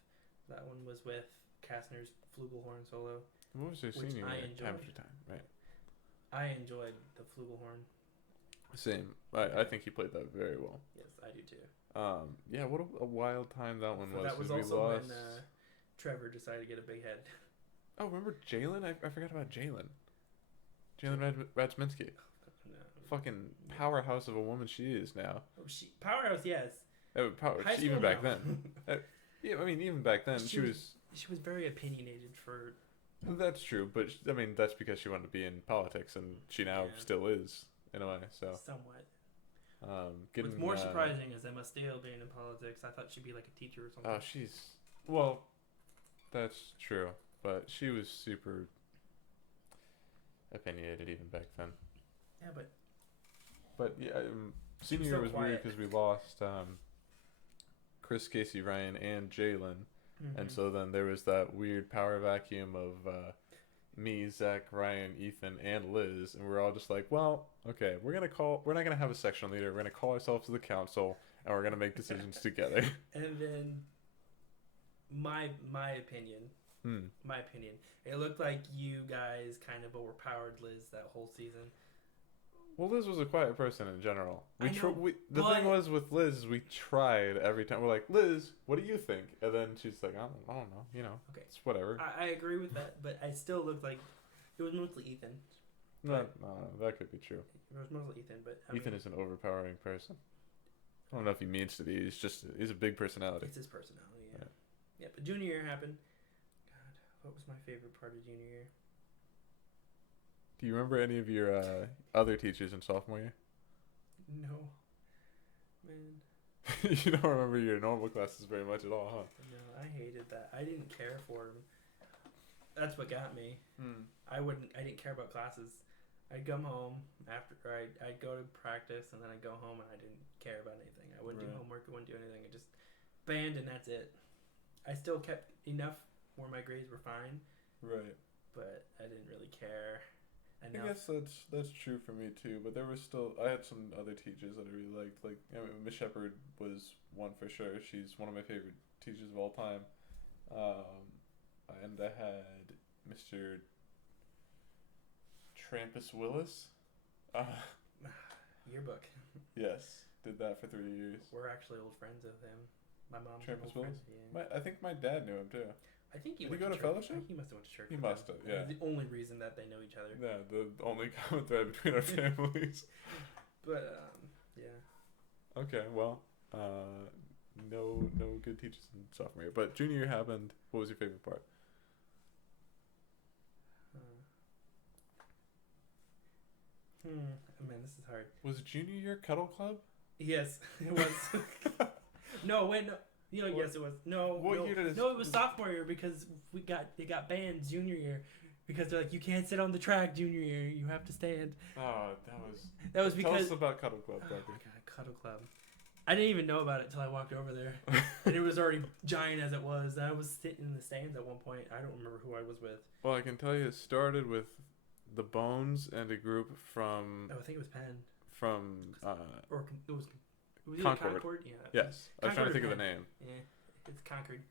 That one was with Kastner's flugelhorn solo. What was your senior year? Temperature time, right. I enjoyed the flugelhorn. Same. I think he played that very well. Yes, I do too. Yeah, what a wild time that one was. That was also when Trevor decided to get a big head. Oh, remember Jalen? I forgot about Jalen. Jalen Radsminski. No. Fucking powerhouse of a woman she is now. Powerhouse, yes. Even back then. Yeah, I mean, even back then, she was very opinionated for... That's true, but, I mean, that's because she wanted to be in politics, and she now still is, in a way, so... Somewhat. What's more surprising is Emma Steele being in politics. I thought she'd be like a teacher or something. Oh, well, that's true, but she was super opinionated even back then. Yeah, But, yeah, senior year was weird because we lost Chris, Casey, Ryan, and Jalen. And so then there was that weird power vacuum of me, Zach, Ryan, Ethan, and Liz, and we're all just like, well, okay, we're not gonna have a section leader. We're gonna call ourselves the council, and we're gonna make decisions together. And then my opinion. My opinion. It looked like you guys kind of overpowered Liz that whole season. Well, Liz was a quiet person in general. The thing was with Liz, we tried every time. We're like, Liz, what do you think? And then she's like, I don't know. You know, okay, it's whatever. I agree with that, but I still looked like it was mostly Ethan. No, that could be true. It was mostly Ethan, but Ethan is an overpowering person. I don't know if he means to be. He's a big personality. It's his personality, yeah. Yeah, but junior year happened. God, what was my favorite part of junior year? Do you remember any of your other teachers in sophomore year? No. Man. You don't remember your normal classes very much at all, huh? No, I hated that. I didn't care for them. That's what got me. I didn't care about classes. I'd come home after, or I'd go to practice, and then I'd go home, and I didn't care about anything. I wouldn't do homework. I wouldn't do anything. I just band, and that's it. I still kept enough where my grades were fine. Right. But I didn't really care. I guess that's true for me too, but there was still, I had some other teachers that I really liked. Like, I mean, Miss Shepherd was one for sure. She's one of my favorite teachers of all time. And I had Mr. Trampus Willis. Yearbook. Yes, did that for 3 years. We're actually old friends with him. My mom's Trampus old Willis? friend. Yeah. I think my dad knew him too. I think Did he go to fellowship? He must have went to church. He must have, yeah. The only reason that they know each other. Yeah, the only common thread between our families. But, yeah. Okay, well, no good teachers in sophomore year. But junior year happened. What was your favorite part? Man, this is hard. Was junior year cuddle club? Yes, it was. No, wait, no. You know, yes, it was. No, what year did it? No, it was sophomore year because it got banned junior year because they're like, you can't sit on the track junior year. You have to stand. Oh, that was because. Tell us about cuddle club, Parker. Oh my God, cuddle club. I didn't even know about it until I walked over there, and it was already giant as it was. I was sitting in the stands at one point. I don't remember who I was with. Well, I can tell you, it started with the Bones and a group from. Oh, I think it was Penn. From. Or it was Concord. Yeah. Yes, I was trying to think of the name. Yeah, it's Concord.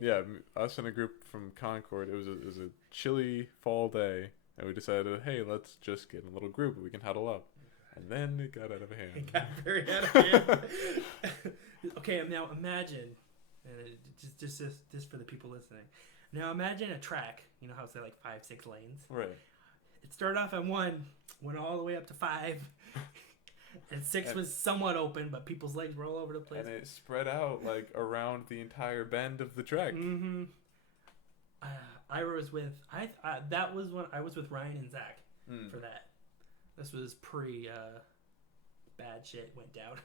Yeah, us and a group from Concord. It was a chilly fall day, and we decided, hey, let's just get in a little group we can huddle up. And then it got out of hand. It got very out of hand. Okay, now imagine, and just for the people listening. Now imagine a track. You know how it's like 5-6 lanes. Right. It started off at 1, went all the way up to 5. And 6 was somewhat open, but people's legs were all over the place. And it spread out like around the entire bend of the track. Mm-hmm. I was with that was when I was with Ryan and Zach for that. This was pre bad shit went down.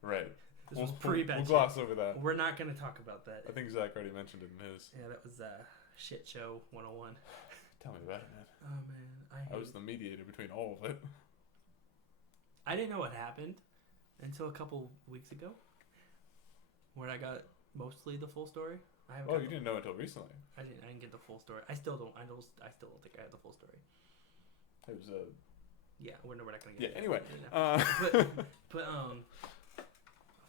Right. This was pre bad. We'll gloss over that. We're not going to talk about that. I think Zach already mentioned it in his. Yeah, that was shit show 101. Tell me about it, man. Oh man, I was the mediator between all of it. I didn't know what happened until a couple weeks ago, when I got mostly the full story. You didn't know until recently. I didn't get the full story. I still don't think I had the full story. It was Yeah, we're not gonna get. Yeah. Anyway. But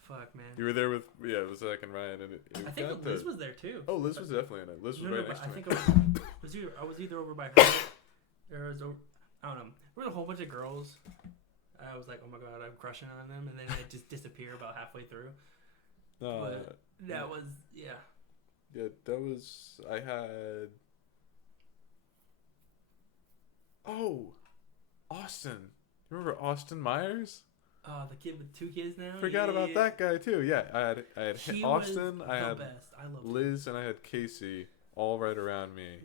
fuck, man. You were there with it was Zach and Ryan, and I think Liz was there too. Oh, Liz was definitely in it. Liz was right next to me. I think I was either over by her. Or I don't know. There were a whole bunch of girls. I was like, oh my God, I'm crushing on them, and then they just disappear about halfway through. But that was Yeah, that was. I had. Oh, Austin. Remember Austin Myers? Oh, the kid with 2 kids now. Forgot about that guy too. Yeah, I had Austin. I had best. I loved Liz, and I had Casey all right around me.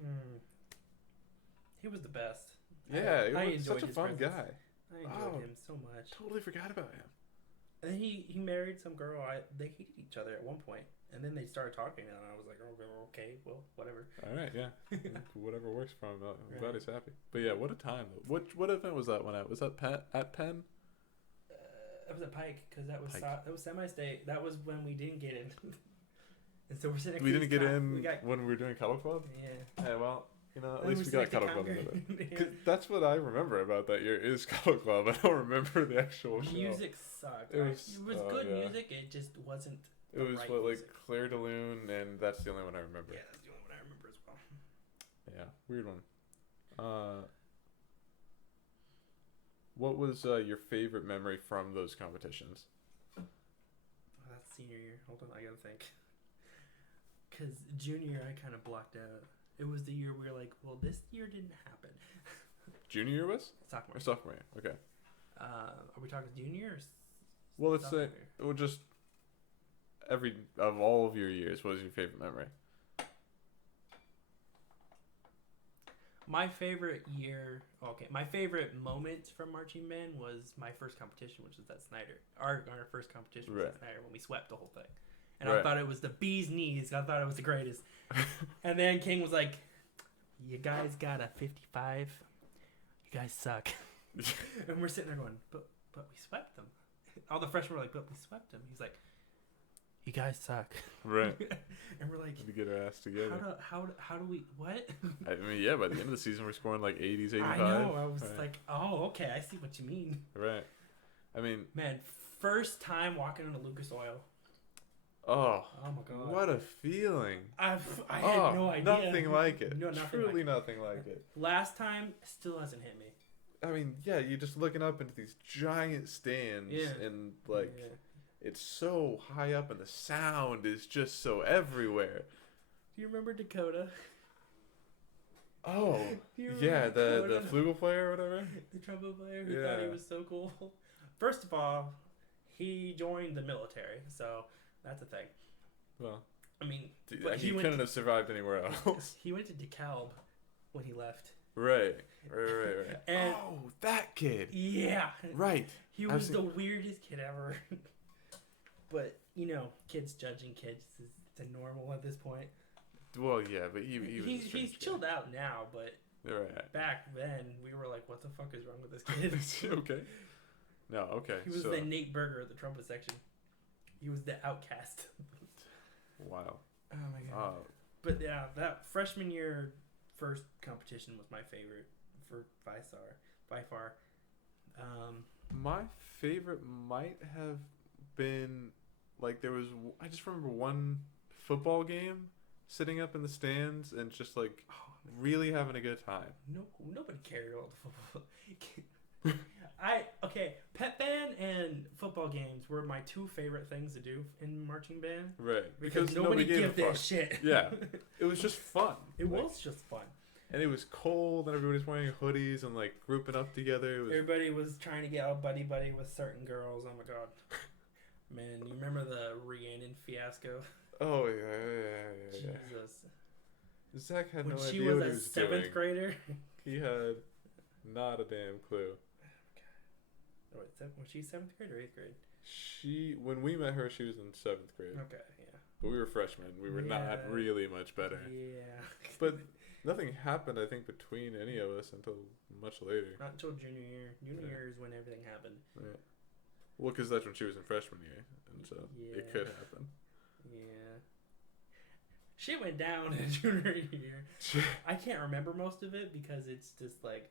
He was the best. Yeah, I he was such a fun guy. I enjoyed him so much. Totally forgot about him. And he married some girl. They hated each other at one point, and then they started talking, and I was like, oh, okay, well, whatever. All right, yeah, whatever works for him. I'm glad he's happy. But yeah, what a time! What event was that one at? Was that at Penn? It was at Pike because that was semi-state. That was when we didn't get in, and so we're sitting. We didn't get in when we were doing Cuddle Club. Yeah. Hey, well. You know, at least we got Cuddle Club in it. Yeah. That's what I remember about that year is Cuddle Club. I don't remember the actual show. Music sucked. It was good music. It just wasn't It was right what, like music. Claire de Lune, and that's the only one I remember. Yeah, that's the only one I remember as well. Yeah, weird one. What was your favorite memory from those competitions? Oh, that's senior year. Hold on, I gotta think. Because junior year, I kind of blocked out. It was the year we were like, well, this year didn't happen. Junior year was? Sophomore. Or sophomore year? Okay. Are we talking junior or Well, let's sophomore say, year? well, just of all of your years, what was your favorite memory? My favorite year, okay, my favorite moment from marching band was my first competition, which was at Snyder. Our first competition was Right. at Snyder when we swept the whole thing. And I Right. thought it was the bee's knees. I thought it was the greatest. And then King was like, you guys got a 55. You guys suck. And we're sitting there going, but we swept them. All the freshmen were like, but we swept them. He's like, you guys suck. Right. And we're like, To get our ass together. how do we, what? I mean, yeah, by the end of the season, we're scoring like 80s, 85. I know. I was Right. like, oh, okay. I see what you mean. Right. I mean, Man, first time walking into Lucas Oil. oh my God. what a feeling. I had no idea. Nothing like it. No, nothing Truly like nothing like it. Last time still hasn't hit me. I mean, yeah, you're just looking up into these giant stands, Yeah. and like Yeah. it's so high up, and the sound is just so everywhere. Do you remember Dakota? Oh, Do you remember yeah, the Dakota? flugel player or whatever. The trumpet player who thought he Yeah. was so cool. First of all, he joined the military, so that's a thing. Well, I mean, dude, but he couldn't have survived anywhere else. he went to DeKalb when he left. Right. And oh, that kid. yeah, Right. he I've was seen- the weirdest kid ever. But you know, kids judging kids is normal at this point. Well, yeah, but he was. a He's strange kid. chilled out now, but Right. back then we were like, what the fuck is wrong with this kid? Is he okay? No. Okay. He was so, the Nate Berger of the trumpet section. He was the outcast. Wow. Oh my god. But yeah, that freshman year first competition was my favorite for by far. My favorite might have been like I just remember one football game, sitting up in the stands and just like really having a good time. Nobody cared about the football. Pep band and football games were my two favorite things to do in marching band. Right. Because nobody gave gave a that fuck. shit. Yeah. It was just fun. It Like, was just fun. And it was cold, and everybody's wearing hoodies and like grouping up together. It was Everybody was trying to get all buddy with certain girls. Oh my god. Man, you remember the Rhiannon fiasco? Oh yeah. Jesus. Zach had When no she idea was what he a was seventh doing. grader. He had not a damn clue. Oh, wait, was she seventh grade or eighth grade? When we met her, she was in 7th grade. Okay, yeah. But we were freshmen. We were not Yeah. really much better. Yeah. But nothing happened, I think, between any of us until much later. Not until junior year. Junior Yeah. year is when everything happened. Yeah. Well, because that's when she was in freshman year, and so Yeah. it could happen. Yeah. Shit went down in junior year. I can't remember most of it because it's just like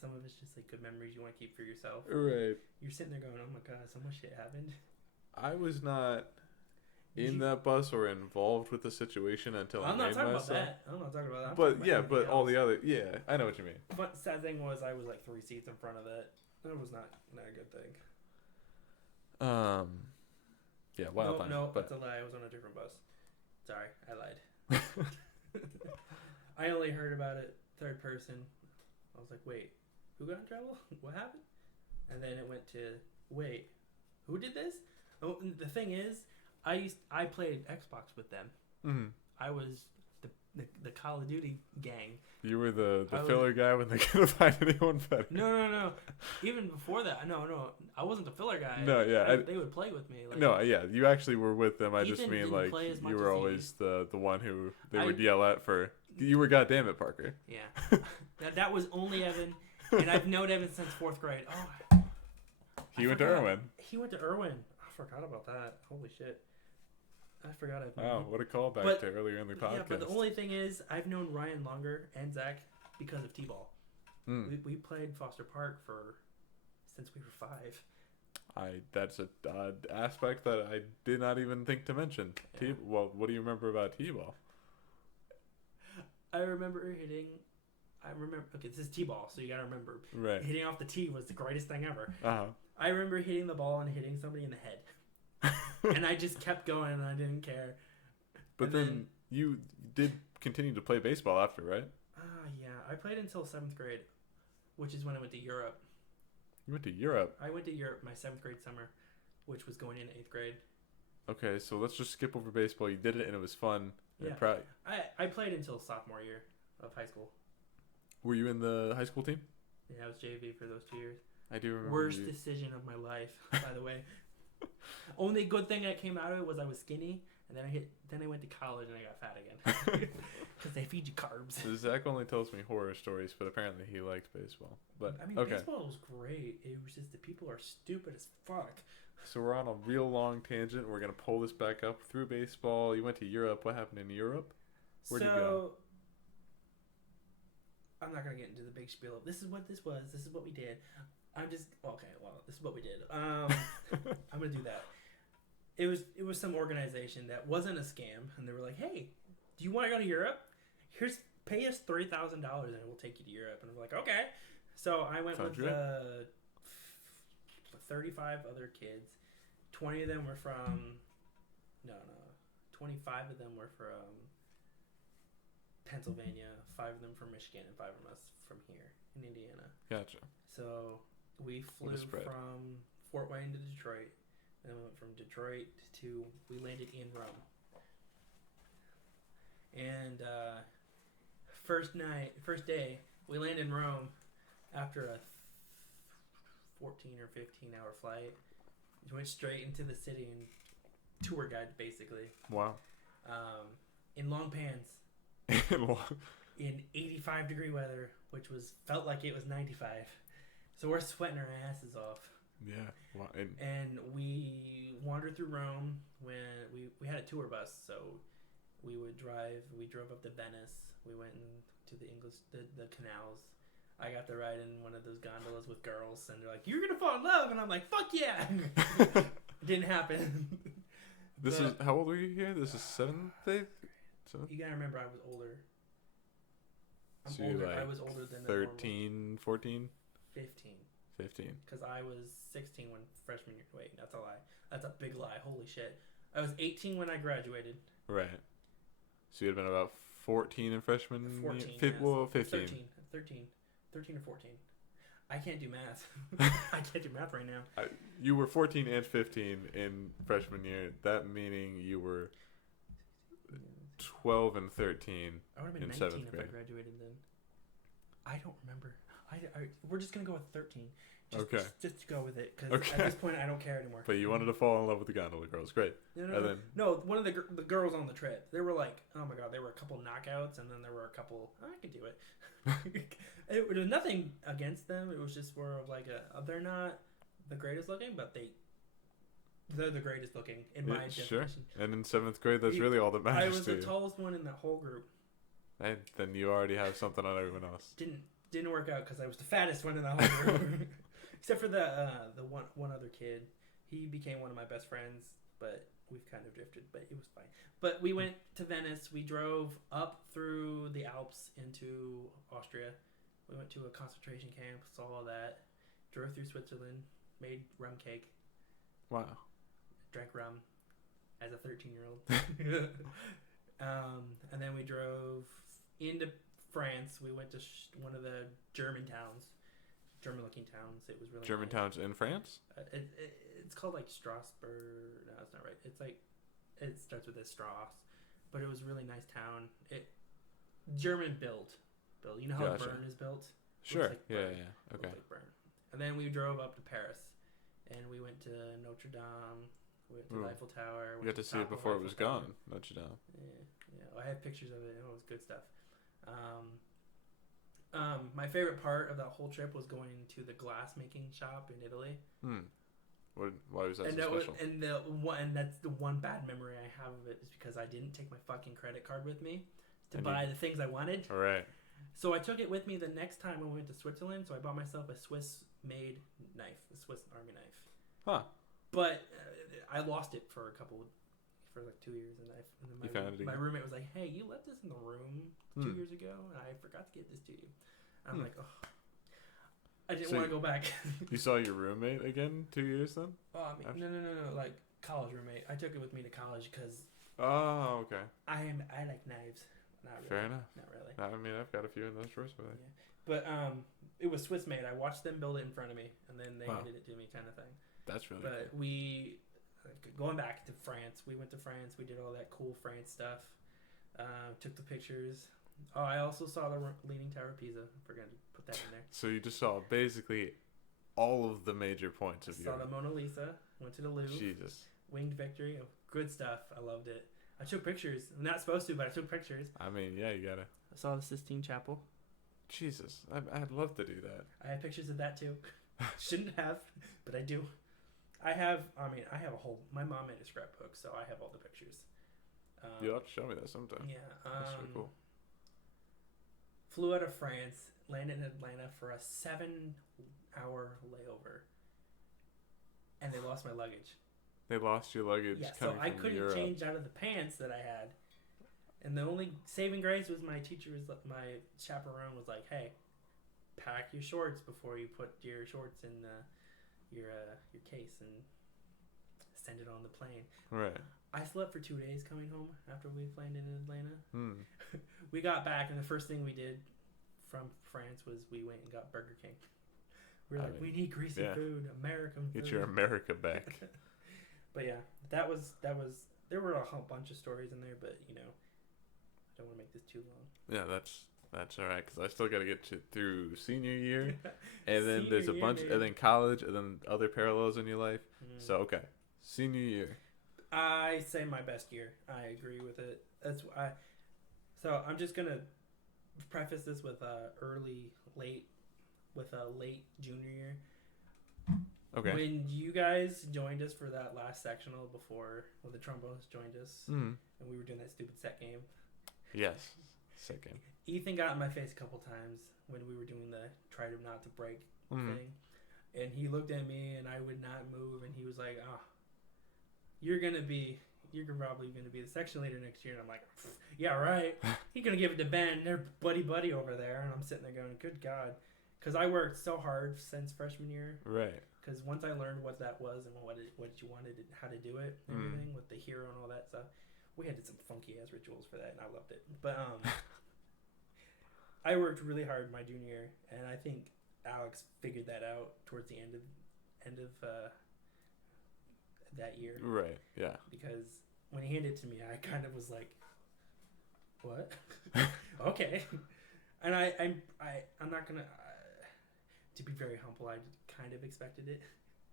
some of it's just like good memories you want to keep for yourself. Right. You're sitting there going, "Oh my god, so much shit happened." I was not in that bus or involved with the situation until I'm I not made talking myself. about that. I'm not talking about that. I'm But talking yeah, about but everything all the else. other, yeah, I know what you mean. But sad thing was, I was like 3 seats in front of it. That was not a good thing. Yeah, wild time. No, but that's a lie. I was on a different bus. Sorry, I lied. I only heard about it third person. I was like, wait, who got in trouble? What happened? And then it went to, wait, who did this? Oh, and the thing is, I played Xbox with them. mm-hmm. I was the Call of Duty gang. You were the I filler guy when they couldn't find anyone better. No. Even before that, no. I wasn't the filler guy. No, yeah, They would play with me. Like, No, yeah, you actually were with them. I just Ethan mean didn't like play as much you as were he always the one who they I- would yell at for. You were goddamn it, Parker. Yeah. that was only Evan, and I've known Evan since 4th grade. Oh. He went to forgot. Irwin. He went to Irwin. I forgot about that. Holy shit. I forgot I've known Wow, him. what a callback But- to earlier in the podcast. Yeah, but the only thing is, I've known Ryan longer and Zach because of T-ball. Mm. We played Foster Park since we were 5. That's a aspect that I did not even think to mention. Yeah. Well, what do you remember about t-ball? I remember hitting. Okay, this is t-ball, so you gotta remember. Right. Hitting off the tee was the greatest thing ever. Uh-huh. I remember hitting the ball and hitting somebody in the head. And I just kept going and I didn't care. But And then you did continue to play baseball after, right? Yeah. I played until 7th grade, which is when I went to Europe. You went to Europe. I went to Europe my 7th grade summer, which was going into 8th grade. Okay, so let's just skip over baseball. You did it and it was fun. Yeah. I played until sophomore year of high school. Were you in the high school team? Yeah, I was JV for those 2 years. I do remember. Worst decision of my life, by the way. Only good thing that came out of it was I was skinny, and then I went to college and I got fat again. Because they feed you carbs. Zach only tells me horror stories, but apparently he liked baseball. But I mean, okay. baseball was great. It was just the people are stupid as fuck. So we're on a real long tangent. We're gonna pull this back up through baseball. You went to Europe. What happened in Europe? Where'd you go? I'm not gonna get into the big spiel of this is what this was. This is what we did. This is what we did. I'm gonna do that. It was some organization that wasn't a scam, and they were like, "Hey, do you want to go to Europe? Pay us $3,000 and we'll take you to Europe." And I'm like, "Okay." So I went with 35 other kids. 20 of them were from 25 of them were from Pennsylvania, 5 of them from Michigan, and 5 of us from here in Indiana. Gotcha. So we flew from Fort Wayne to Detroit. Then we went from Detroit we landed in Rome. And first day, we landed in Rome after a 14 or 15 hour flight. We went straight into the city and tour guide, basically. Wow. In long pants. In 85 degree weather, which felt like it was 95. So we're sweating our asses off. Yeah. Wow. And we wandered through Rome when we had a tour bus, so we drove up to Venice. We went into the canals. I got to ride in one of those gondolas with girls, and they're like, "You're gonna fall in love," and I'm like, "Fuck yeah!" It didn't happen. This is how old were you here? This is 7th, 8th? You gotta remember, I was older. So older. I was older than 13, 14? 15. 15. Because I was 16 when freshman year. Wait, that's a lie. That's a big lie. Holy shit. I was 18 when I graduated. Right. So you'd have been about 14 in freshman 14, year? yes. 15. 13 or 14. I can't do math. I can't do math right now. You were 14 and 15 in freshman year. That meaning you were 12 and 13 I would have been in 19 7th if grade. I graduated then. I don't remember. We're just going to go with 13. Just to go with it, because at this point I don't care anymore. But you wanted to fall in love with the gondola girls. Great. No, one of the girls on the trip, they were like, oh my god, there were a couple knockouts, and then there were a couple, I could do it. It was nothing against them. It was just more of like they're not the greatest looking, but they're the greatest looking in my definition. Sure. And in 7th grade, that's really all that matters. I was the tallest one in that whole group. And then you already have something on everyone else. Didn't work out because I was the fattest one in the whole group. Except for the one other kid. He became one of my best friends, but we've kind of drifted, but it was fine. But we went to Venice. We drove up through the Alps into Austria. We went to a concentration camp, saw all that. Drove through Switzerland, made rum cake. Wow. Drank rum as a 13-year-old. And then we drove into France. We went to one of the German towns. German-looking towns. It was really German nice. towns in France? It's called like Strasbourg. No, that's not right. It's like it starts with a Strass, but it was a really nice town. German built. You know how Bern is built? Sure. Like yeah. Okay. Looks like Bern. And then we drove up to Paris, and we went to Notre Dame. We went to the Eiffel Tower. You got to see it before it was gone. Notre Dame. Yeah. I have pictures of it. It was good stuff. My favorite part of that whole trip was going to the glass making shop in Italy. Why was that so special? And that's the one bad memory I have of it is because I didn't take my fucking credit card with me to buy the things I wanted. All right. So I took it with me the next time I went to Switzerland. So I bought myself a Swiss-made knife, a Swiss Army knife. Huh. But I lost it for like 2 years, and You found it my again? roommate was like, "Hey, you left this in the room 2 years ago, and I forgot to get this to you." I'm like, "Oh, I didn't want to go back." You saw your roommate again 2 years then? Oh, I mean, no, like college roommate. I took it with me to college because Oh, okay. I like knives. Not really. Fair enough. Not really. I mean, I've got a few in those drawers, but Yeah. But it was Swiss made. I watched them build it in front of me, and then they handed it to me, kind of thing. That's really But cool. we, going back to France, we went to France. We did all that cool France stuff. Took the pictures. Oh, I also saw the Leaning Tower of Pisa. I forgot to put that in there. So you just saw basically all of the major points of Saw the Mona Lisa. Went to the Louvre. Jesus. Winged Victory. Oh, good stuff. I loved it. I took pictures. I'm not supposed to, but I took pictures. I mean, yeah, you gotta. I saw the Sistine Chapel. Jesus, I'd love to do that. I have pictures of that too. Shouldn't have, but I do. I have a whole. My mom made a scrapbook, so I have all the pictures. You'll have to show me that sometime. Yeah. That's so cool. Flew out of France, landed in Atlanta for a 7-hour layover, and they lost my luggage. They lost your luggage. Yeah, coming so I from couldn't Europe. change out of the pants that I had. And the only saving grace was my chaperone was like, "Hey, pack your shorts before you put your shorts in your case and send it on the plane." Right. I slept for 2 days coming home after we landed in Atlanta. Hmm. We got back, and the first thing we did from France was we went and got Burger King. We were we need greasy food, American food. Get your America back. But yeah, that was. There were a whole bunch of stories in there, but I don't want to make this too long. Yeah, that's all right, because I still got to get through senior year, and then there's a bunch, and then college, and then other parallels in your life. So okay, senior year. I say my best year. I agree with it. So I'm just gonna preface this with late junior year. Okay. When you guys joined us for that last sectional when the trombones joined us, and we were doing that stupid set game. Yes. Second. Ethan got in my face a couple times when we were doing the try to not to break thing, and he looked at me and I would not move, and he was like, you're probably gonna be the section leader next year." And I'm like, "Yeah, right." He's gonna give it to Ben. They're buddy over there, and I'm sitting there going, "Good God," because I worked so hard since freshman year. Right. Because once I learned what that was and what you wanted and how to do it, and everything with the hero and all that stuff, we had some funky ass rituals for that, and I loved it. But I worked really hard my junior year, and I think Alex figured that out towards the end of that year. Right. Yeah. Because when he handed it to me, I kind of was like, "What?" Okay. And I'm not gonna. To be very humble, I kind of expected it.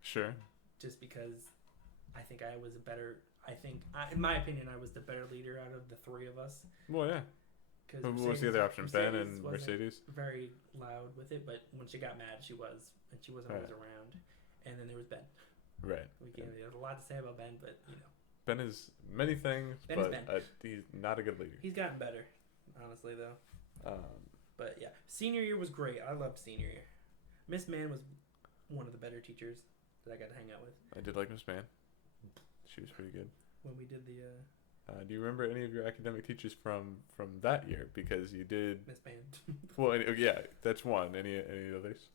Sure. Just because I think in my opinion, I was the better leader out of the three of us. Well, yeah. What was the other option? Ben and Mercedes? Very loud with it, but when she got mad, she was. And she wasn't always around. And then there was Ben. Right. There's a lot to say about Ben, but Ben is many things, but he's not a good leader. He's gotten better, honestly, though. But yeah, senior year was great. I loved senior year. Miss Mann was one of the better teachers that I got to hang out with. I did like Miss Mann. She was pretty good. When we did the... do you remember any of your academic teachers from that year? Because you did... Miss Mann. Well, yeah, that's one. Any others?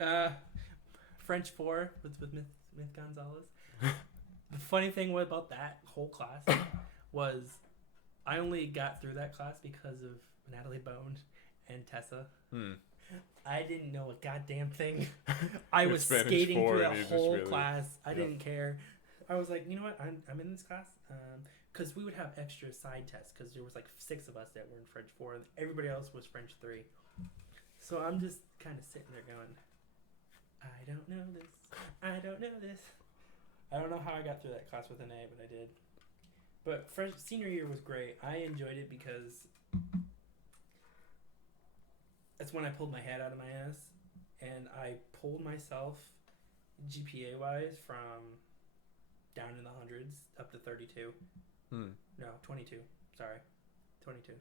French 4 with Miss Gonzalez. The funny thing about that whole class was I only got through that class because of Natalie Bone and Tessa. I didn't know a goddamn thing. I was skating through that whole class. I didn't care. I was like, you know what? I'm in this class because we would have extra side tests because there was like 6 of us that were in French 4 and everybody else was French 3. So I'm just kind of sitting there going, I don't know this. I don't know this. I don't know how I got through that class with an A, but I did. But senior year was great. I enjoyed it because that's when I pulled my head out of my ass, and I pulled myself GPA wise from down in the hundreds up to 32. No, 22. Sorry, 22,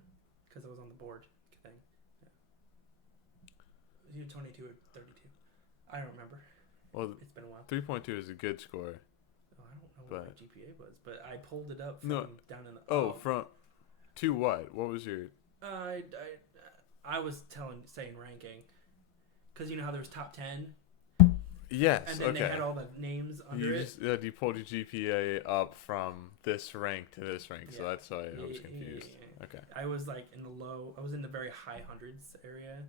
because I was on the board thing. Yeah. You 22 or 32? I don't remember. Well, it's been a while. 3.2 is a good score. what my GPA was, but I pulled it up from down in the... from... To what? What was your... I was saying ranking. Because you know how there was top 10? Yes, and then they had all the names under it. You pulled your GPA up from this rank to this rank, so that's why I was confused. Yeah. Okay. I was like in the low... I was in the very high hundreds area.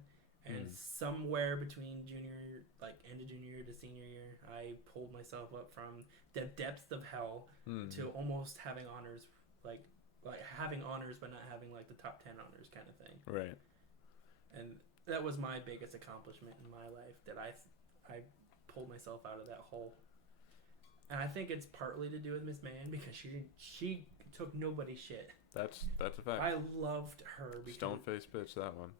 And somewhere between end of junior year to senior year, I pulled myself up from the depths of hell to almost having honors, like having honors but not having like the top 10 honors kind of thing. Right. And that was my biggest accomplishment in my life, that I pulled myself out of that hole. And I think it's partly to do with Miss Mann, because she took nobody's shit. That's a fact. I loved her. Stone-faced bitch, that one.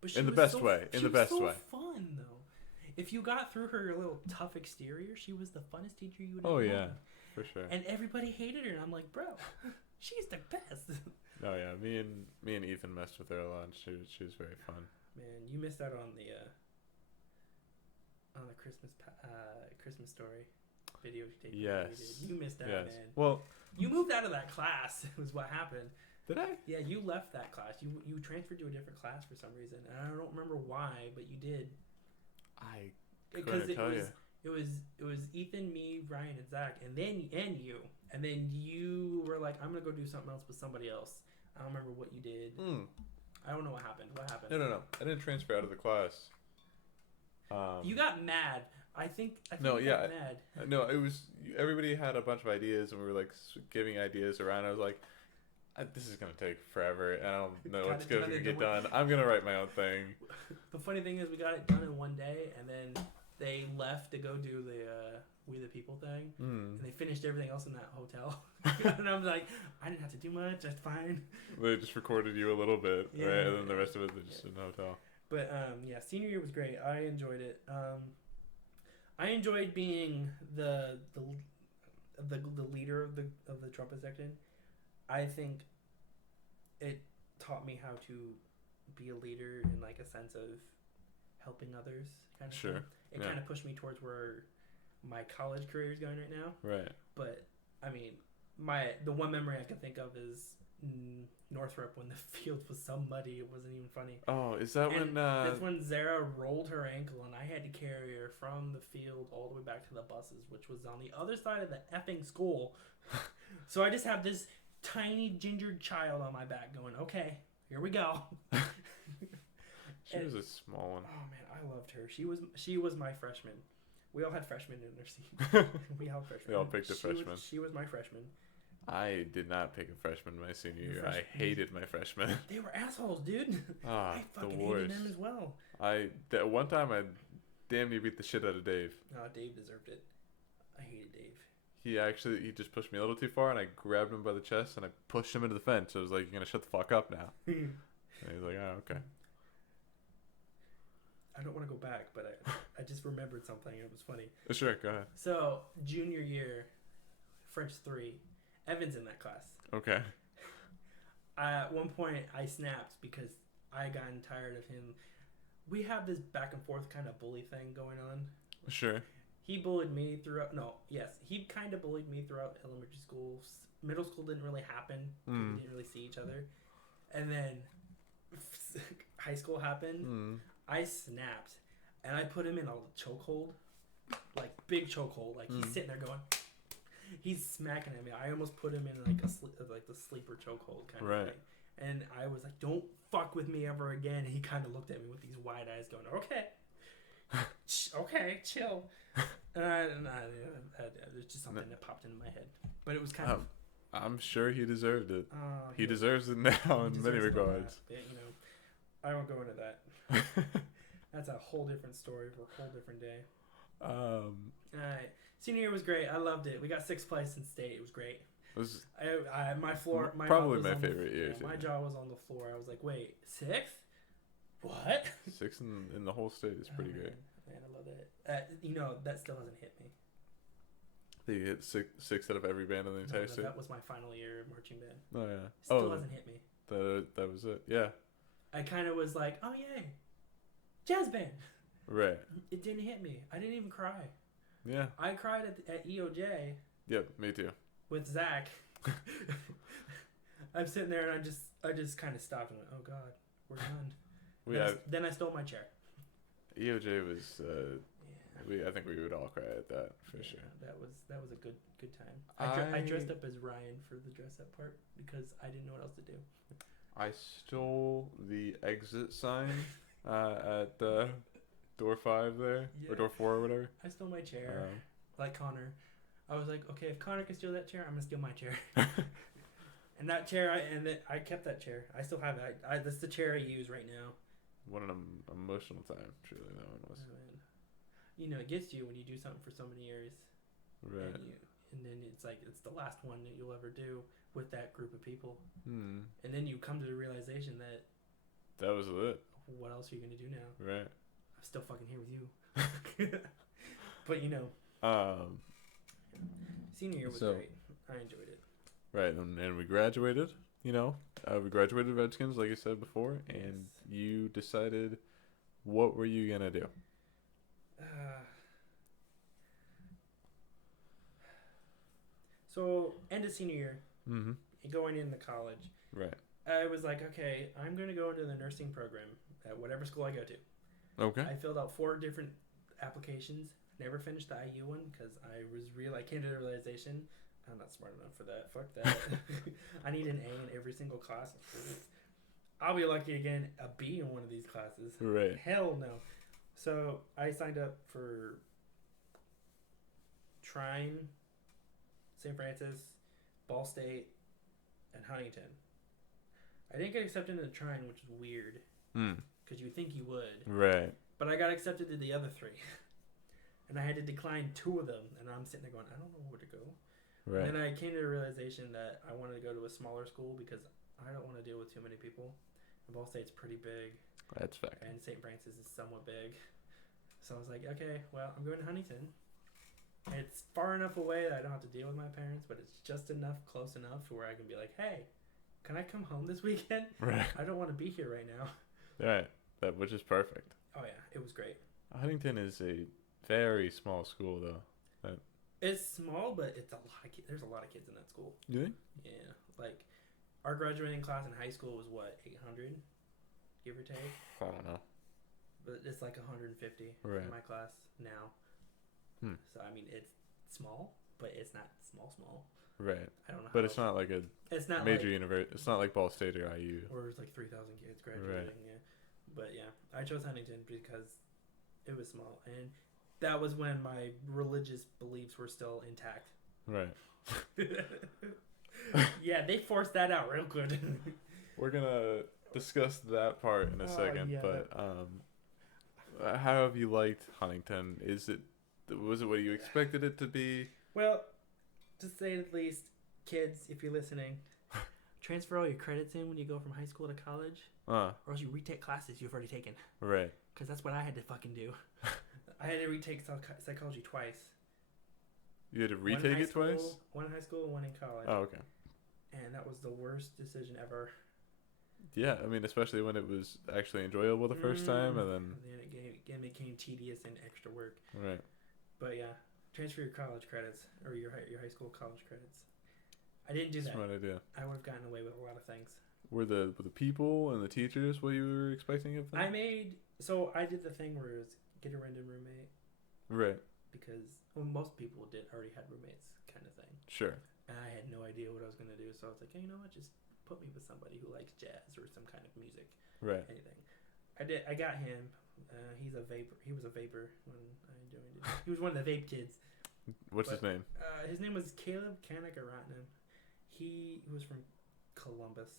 But in the best way. In the best way. Fun though. If you got through her little tough exterior, she was the funnest teacher you would ever know. Oh yeah, known. for sure. And everybody hated her, and I'm like, bro, she's the best. Oh yeah, me and Ethan messed with her a lot. She was very fun. Man, you missed out on the Christmas story video tape. Yes. You missed out, man. Well, you moved out of that class. Was what happened. Did I? Yeah, you left that class. You transferred to a different class for some reason, and I don't remember why, but you did. I couldn't tell you. It was Ethan, me, Ryan, and Zach, and then you were like, I'm gonna go do something else with somebody else. I don't remember what you did. I don't know what happened. What happened? No. I didn't transfer out of the class. You got mad. I think no, you got mad. No, it was everybody had a bunch of ideas, and we were like giving ideas around. I was like, this is gonna take forever. I don't know what's gonna get done. I'm gonna write my own thing. The funny thing is, we got it done in one day, and then they left to go do the We the People thing, and they finished everything else in that hotel. And I was like, I didn't have to do much. That's fine. They just recorded you a little bit, right? And then the rest of it was just in the hotel. But senior year was great. I enjoyed it. I enjoyed being the leader of the trumpet section. I think it taught me how to be a leader in like a sense of helping others kind of thing. It kind of pushed me towards where my college career is going right now. Right. But I mean, the one memory I can think of is Northrop, when the field was so muddy it wasn't even funny. Oh, is that when that's when Zara rolled her ankle and I had to carry her from the field all the way back to the buses, which was on the other side of the effing school. So I just have this tiny gingered child on my back going, okay, here we go. She was a small one. Oh man, I loved her. She was my freshman. We all had freshmen in our seat. We all picked a freshman. She was my freshman. I did not pick a freshman my senior year. I hated my freshmen. They were assholes, dude. I fucking the worst. hated them as well. That one time I damn near beat the shit out of Dave. Oh, Dave deserved it. I hated Dave. He just pushed me a little too far, and I grabbed him by the chest and I pushed him into the fence. I was like, "You're gonna shut the fuck up now." And he's like, "Oh, okay." I don't want to go back, but I just remembered something. It was funny. Sure, go ahead. So junior year, French 3, Evan's in that class. Okay. At one point, I snapped because I gotten tired of him. We have this back and forth kind of bully thing going on. Sure. He bullied me throughout. He kind of bullied me throughout elementary school. Middle school didn't really happen. We didn't really see each other. And then high school happened. I snapped, and I put him in a chokehold, like big chokehold. Like he's sitting there going, he's smacking at me. I almost put him in like the sleeper chokehold kind of thing. And I was like, "Don't fuck with me ever again." And he kind of looked at me with these wide eyes, going, "Okay, okay, chill." And there's just something that popped into my head, but it was kind of. I'm sure he deserved it. He deserves it now in many regards. But, I won't go into that. That's a whole different story for a whole different day. Alright. Senior year was great. I loved it. We got 6th place in state. It was great. My probably my favorite year. My jaw was on the floor. I was like, wait, 6th? What? 6th in the whole state is pretty great. Man, I love it. That still hasn't hit me. They hit six out of every band in the entire state. That was my final year of marching band. Oh yeah. Still hasn't hit me. That was it. Yeah. I kind of was like, oh yay, jazz band. Right. It didn't hit me. I didn't even cry. Yeah. I cried at EOJ Yep, me too. With Zach. I'm sitting there and I just kind of stopped and went, oh God, we're done. Then I stole my chair. EOJ was. I think we would all cry at that for sure. That was a good time. I dressed up as Ryan for the dress up part because I didn't know what else to do. I stole the exit sign at door 5 there, or door 4 or whatever. I stole my chair, like Connor. I was like, okay, if Connor can steal that chair, I'm gonna steal my chair. And that chair, I kept that chair. I still have it. That's the chair I use right now. What an emotional time, truly that one was. You know, it gets you when you do something for so many years. Right. And then it's like it's the last one that you'll ever do with that group of people. Hmm. And then you come to the realization that was it. What else are you gonna do now? Right. I'm still fucking here with you. But you know. Senior year was great. I enjoyed it. Right, and we graduated. You know, we graduated Redskins, like you said before, and you decided, what were you gonna do? So end of senior year, mm-hmm. going into college. Right. I was like, okay, I'm gonna go into the nursing program at whatever school I go to. Okay. I filled out 4 different applications. Never finished the IU one because I came to the realization I'm not smart enough for that. Fuck that. I need an A in every single class. I'll be lucky to get a B in one of these classes. Right. Hell no. So I signed up for Trine, St. Francis, Ball State, and Huntington. I didn't get accepted into Trine, which is weird. Because you think you would. Right. But I got accepted to the other 3. And I had to decline 2 of them. And I'm sitting there going, I don't know where to go. Right. And then I came to the realization that I wanted to go to a smaller school because I don't want to deal with too many people. And Ball State's pretty big. That's fact. And St. Francis is somewhat big. So I was like, okay, well, I'm going to Huntington. It's far enough away that I don't have to deal with my parents, but it's just close enough where I can be like, hey, can I come home this weekend? Right. I don't want to be here right now. Right. Which is perfect. Oh, yeah. It was great. Huntington is a very small school, though. It's small, but it's a lot of kids. There's a lot of kids in that school. You think? Yeah. Like, our graduating class in high school was, 800? Give or take? I don't know. But it's like 150 in my class now. So, I mean, it's small, but it's not small. Right. I don't know. But it's not like a major like, university. It's not like Ball State or IU. Or it's like 3,000 kids graduating. Right. Yeah. But yeah, I chose Huntington because it was small, and that was when my religious beliefs were still intact. Right. Yeah, they forced that out real good. We're gonna discuss that part in a second, yeah. But how have you liked Huntington? Was it what you expected it to be? Well, to say the least, kids, if you're listening, transfer all your credits in when you go from high school to college, or else you retake classes you've already taken. Right. Because that's what I had to fucking do. I had to retake psychology twice. You had to retake it twice? One in high school and one in college. Oh, okay. And that was the worst decision ever. Yeah, I mean, especially when it was actually enjoyable the first time, and then it became tedious and extra work. Right. But yeah, transfer your college credits or your high school college credits. I didn't do that. Smart idea. I would have gotten away with a lot of things. Were the people and the teachers what you were expecting of them? I did the thing where it was get a random roommate. Right. Because most people already had roommates, kind of thing. Sure. And I had no idea what I was gonna do, so I was like, hey, you know what? Just put me with somebody who likes jazz or some kind of music. Right. Anything. I got him. He was a vapor when I joined it. He was one of the vape kids. What's his name? His name was Caleb Kanakaratnam. He was from Columbus.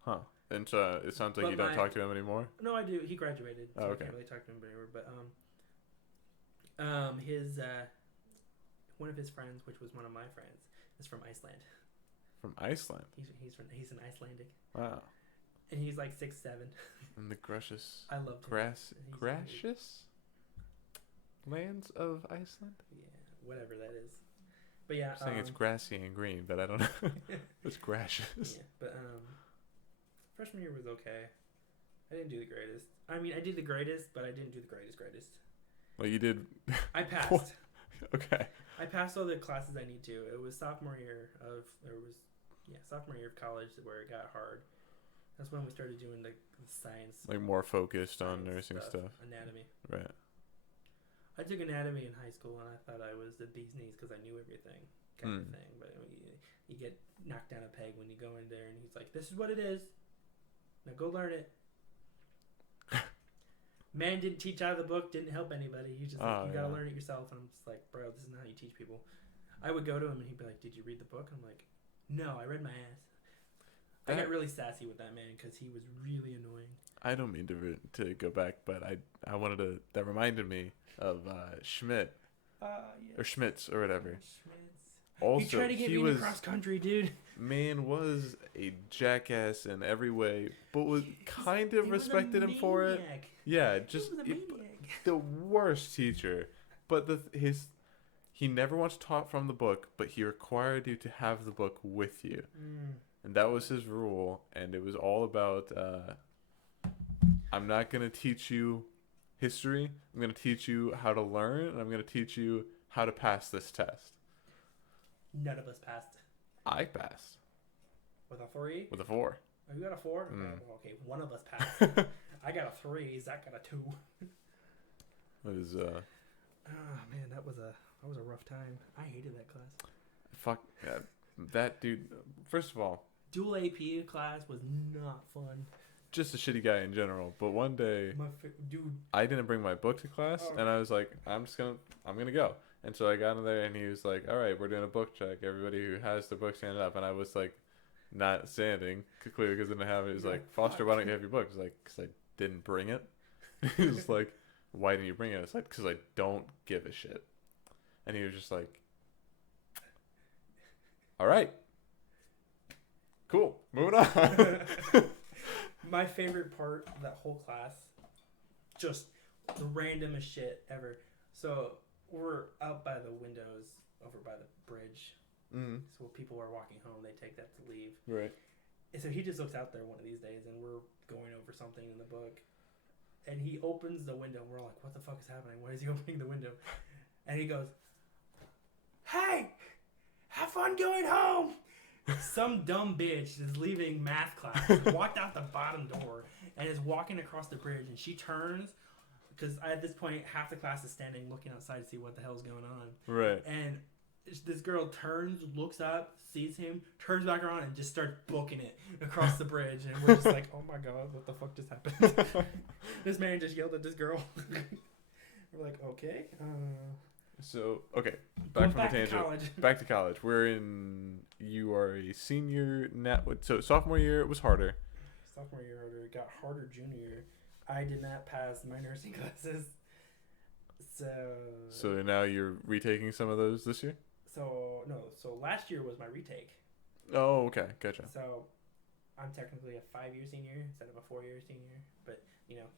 Huh. And so it sounds like you don't talk to him anymore? No, I do. He graduated. So okay. I can't really talk to him anymore. But his one of his friends, which was one of my friends, is from Iceland. From Iceland? He's an Icelandic. Wow. And he's like 6'7". And the gracious. I loved him. Gracious lands of Iceland? Yeah, whatever that is. But yeah, I'm saying it's grassy and green, but I don't know. It's gracious. Yeah, but freshman year was okay. I didn't do the greatest. I mean, I did the greatest, but I didn't do the greatest. Well, you did. I passed. Okay. I passed all the classes I need to. It was sophomore year of college where it got hard. That's when we started doing the science. Like more focused on nursing stuff. Anatomy. Right. I took anatomy in high school and I thought I was the bee's knees because I knew everything kind of thing. But you get knocked down a peg when you go in there and he's like, this is what it is. Now go learn it. Man didn't teach out of the book, didn't help anybody. He's just like, you gotta learn it yourself. And I'm just like, bro, this is not how you teach people. I would go to him and he'd be like, did you read the book? And I'm like, no, I read my ass. I got really sassy with that man because he was really annoying. I don't mean to go back, but I wanted to. That reminded me of Schmidt, or Schmitz or whatever. Schmitz. Also, he tried to get me into cross country, dude. Man was a jackass in every way, but was kind of respected him for it. Yeah, just the worst teacher. But he never once taught from the book, but he required you to have the book with you. And that was his rule, and it was all about, I'm not going to teach you history. I'm going to teach you how to learn, and I'm going to teach you how to pass this test. None of us passed. I passed. With a 3? With a 4. Oh, you got a 4? Okay, one of us passed. I got a 3. Zach got a 2. It was, oh, man, that was a rough time. I hated that class. Fuck, that dude, first of all, dual AP class was not fun. Just a shitty guy in general. But one day, dude, I didn't bring my book to class, and I was like, I'm gonna go. And so I got in there, and he was like, all right, we're doing a book check. Everybody who has their book stand up. And I was like, not standing, clearly because I didn't have it. He was like, Foster, why don't you have your book? I was like, because I didn't bring it. He was like, why didn't you bring it? I was like, because I don't give a shit. And he was just like, all right. Cool. Moving on. My favorite part of that whole class, just the randomest shit ever. So we're out by the windows over by the bridge. Mm-hmm. So when people are walking home, they take that to leave. Right. And so he just looks out there one of these days, and we're going over something in the book. And he opens the window. We're all like, what the fuck is happening? Why is he opening the window? And he goes, hey, have fun going home. Some dumb bitch is leaving math class, walked out the bottom door, and is walking across the bridge. And she turns, because at this point, half the class is standing looking outside to see what the hell's going on. Right. And this girl turns, looks up, sees him, turns back around, and just starts booking it across the bridge. And we're just like, oh my god, what the fuck just happened? This man just yelled at this girl. We're like, okay. So, okay, back from the tangent. Back to college. You are a senior now. So sophomore year it was harder. Sophomore year harder. It got harder junior year. I did not pass my nursing classes. So now you're retaking some of those this year? So last year was my retake. Oh, okay, gotcha. So I'm technically a 5-year senior instead of a 4-year senior, but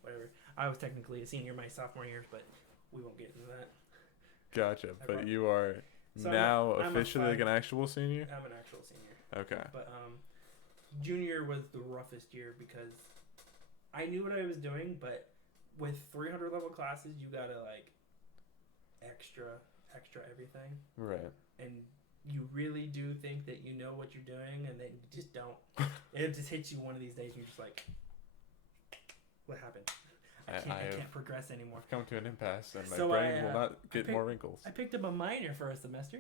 whatever. I was technically a senior my sophomore year, but we won't get into that. Gotcha. But you are now officially like an actual senior? I'm an actual senior. Okay. But junior was the roughest year because I knew what I was doing, but with 300 level classes, you gotta like extra everything. Right. And you really do think that you know what you're doing, and then you just don't. It just hits you one of these days, and you're just like, what happened? I can't progress anymore. I've come to an impasse, and my brain will not get more wrinkles. I picked up a minor for a semester,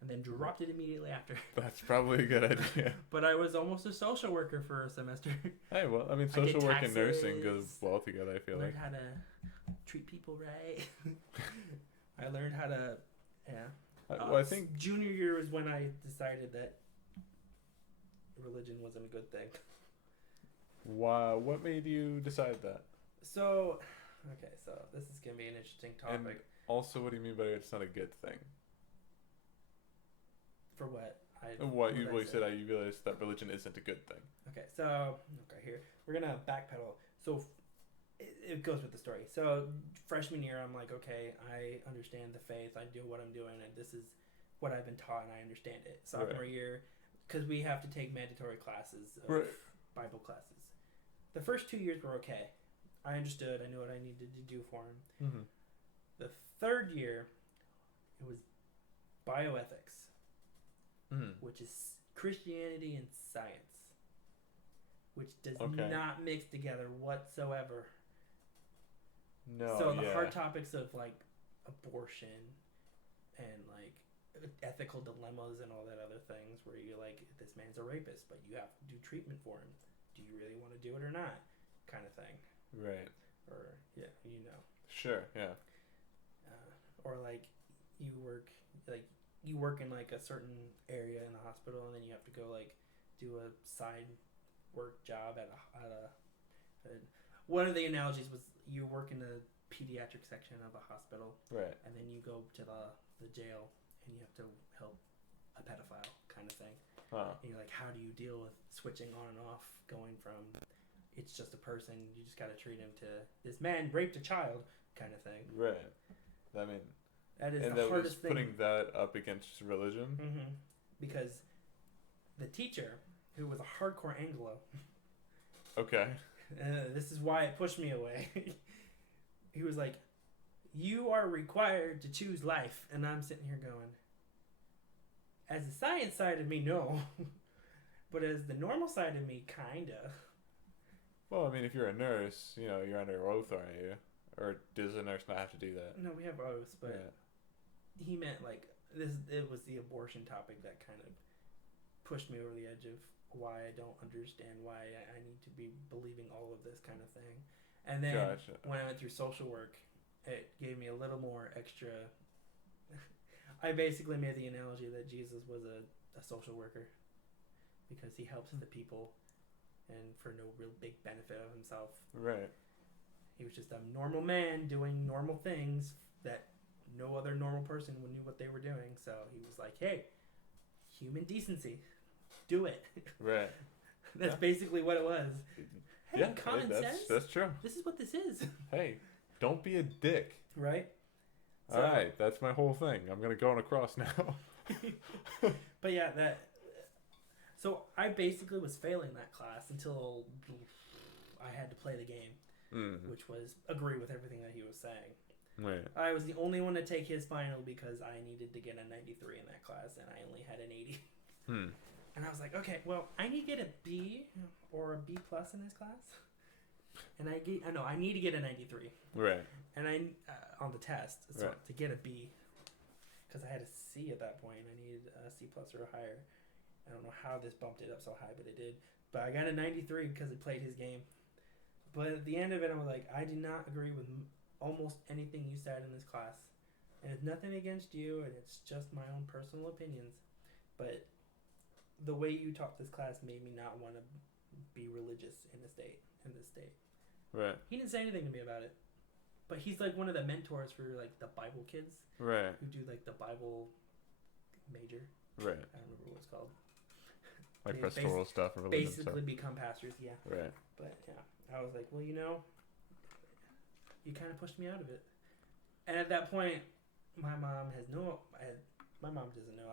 and then dropped it immediately after. That's probably a good idea. But I was almost a social worker for a semester. Hey, well, I mean, social work and nursing goes well together, I feel like. I learned how to treat people right. I learned how to, well, I think junior year was when I decided that religion wasn't a good thing. Wow, what made you decide that? So this is going to be an interesting topic. And also, what do you mean by it's not a good thing? For what? You said you realized that religion isn't a good thing. Okay, here. We're going to backpedal. So it goes with the story. So freshman year, I'm like, okay, I understand the faith. I do what I'm doing, and this is what I've been taught, and I understand it. Sophomore year, because we have to take mandatory classes of Bible classes. The first 2 years were okay. I understood. I knew what I needed to do for him. Mm-hmm. The third year, it was bioethics, which is Christianity and science, which does not mix together whatsoever. No. So the hard topics of like abortion and like ethical dilemmas and all that other things, where you're like, this man's a rapist, but you have to do treatment for him. Do you really want to do it or not? Kind of thing. Right. Or yeah, you know. Sure. Yeah. Or like you work in like a certain area in the hospital, and then you have to go like do a side work job at a one of the analogies was you work in the pediatric section of a hospital, right? And then you go to the jail and you have to help a pedophile kind of thing. And you're like, how do you deal with switching on and off, going from it's just a person, you just got to treat him, to this man raped a child kind of thing. Right. I mean, that is the hardest thing. Putting that up against religion. Mm-hmm. Because the teacher, who was a hardcore Anglo. Okay. This is why it pushed me away. He was like, you are required to choose life. And I'm sitting here going, as the science side of me, no. But as the normal side of me, kinda. Well, I mean, if you're a nurse, you know, you're under oath, aren't you? Or does a nurse not have to do that? No, we have oaths, but he meant like it was the abortion topic that kind of pushed me over the edge of why I don't understand why I need to be believing all of this kind of thing. And then when I went through social work, it gave me a little more extra. I basically made the analogy that Jesus was a social worker, because he helps the people and for no real big benefit of himself. Right. He was just a normal man doing normal things that no other normal person knew what they were doing. So he was like, hey, human decency, do it. Right. That's basically what it was. Hey, common sense. That's true. This is what this is. Hey, don't be a dick. Right? So, all right, that's my whole thing. I'm going to go on a cross now. But yeah, so I basically was failing that class until I had to play the game, which was agree with everything that he was saying. Right. I was the only one to take his final because I needed to get a 93 in that class, and I only had an 80. And I was like, okay, well, I need to get a B or a B plus in this class. And I need to get a 93. Right. And I on the test, so to get a B, because I had a C at that point, I needed a C plus or higher. I don't know how this bumped it up so high, but it did. But I got a 93 because it played his game. But at the end of it, I was like, I did not agree with almost anything you said in this class. And it's nothing against you, and it's just my own personal opinions. But the way you taught this class made me not want to be religious in this state. Right. He didn't say anything to me about it. But he's like one of the mentors for like the Bible kids. Right. Who do like the Bible major. Right. I don't remember what it's called. Like pastoral stuff. Or basically become pastors, yeah. Right. But yeah, I was like, well, you kind of pushed me out of it. And at that point, my mom doesn't know.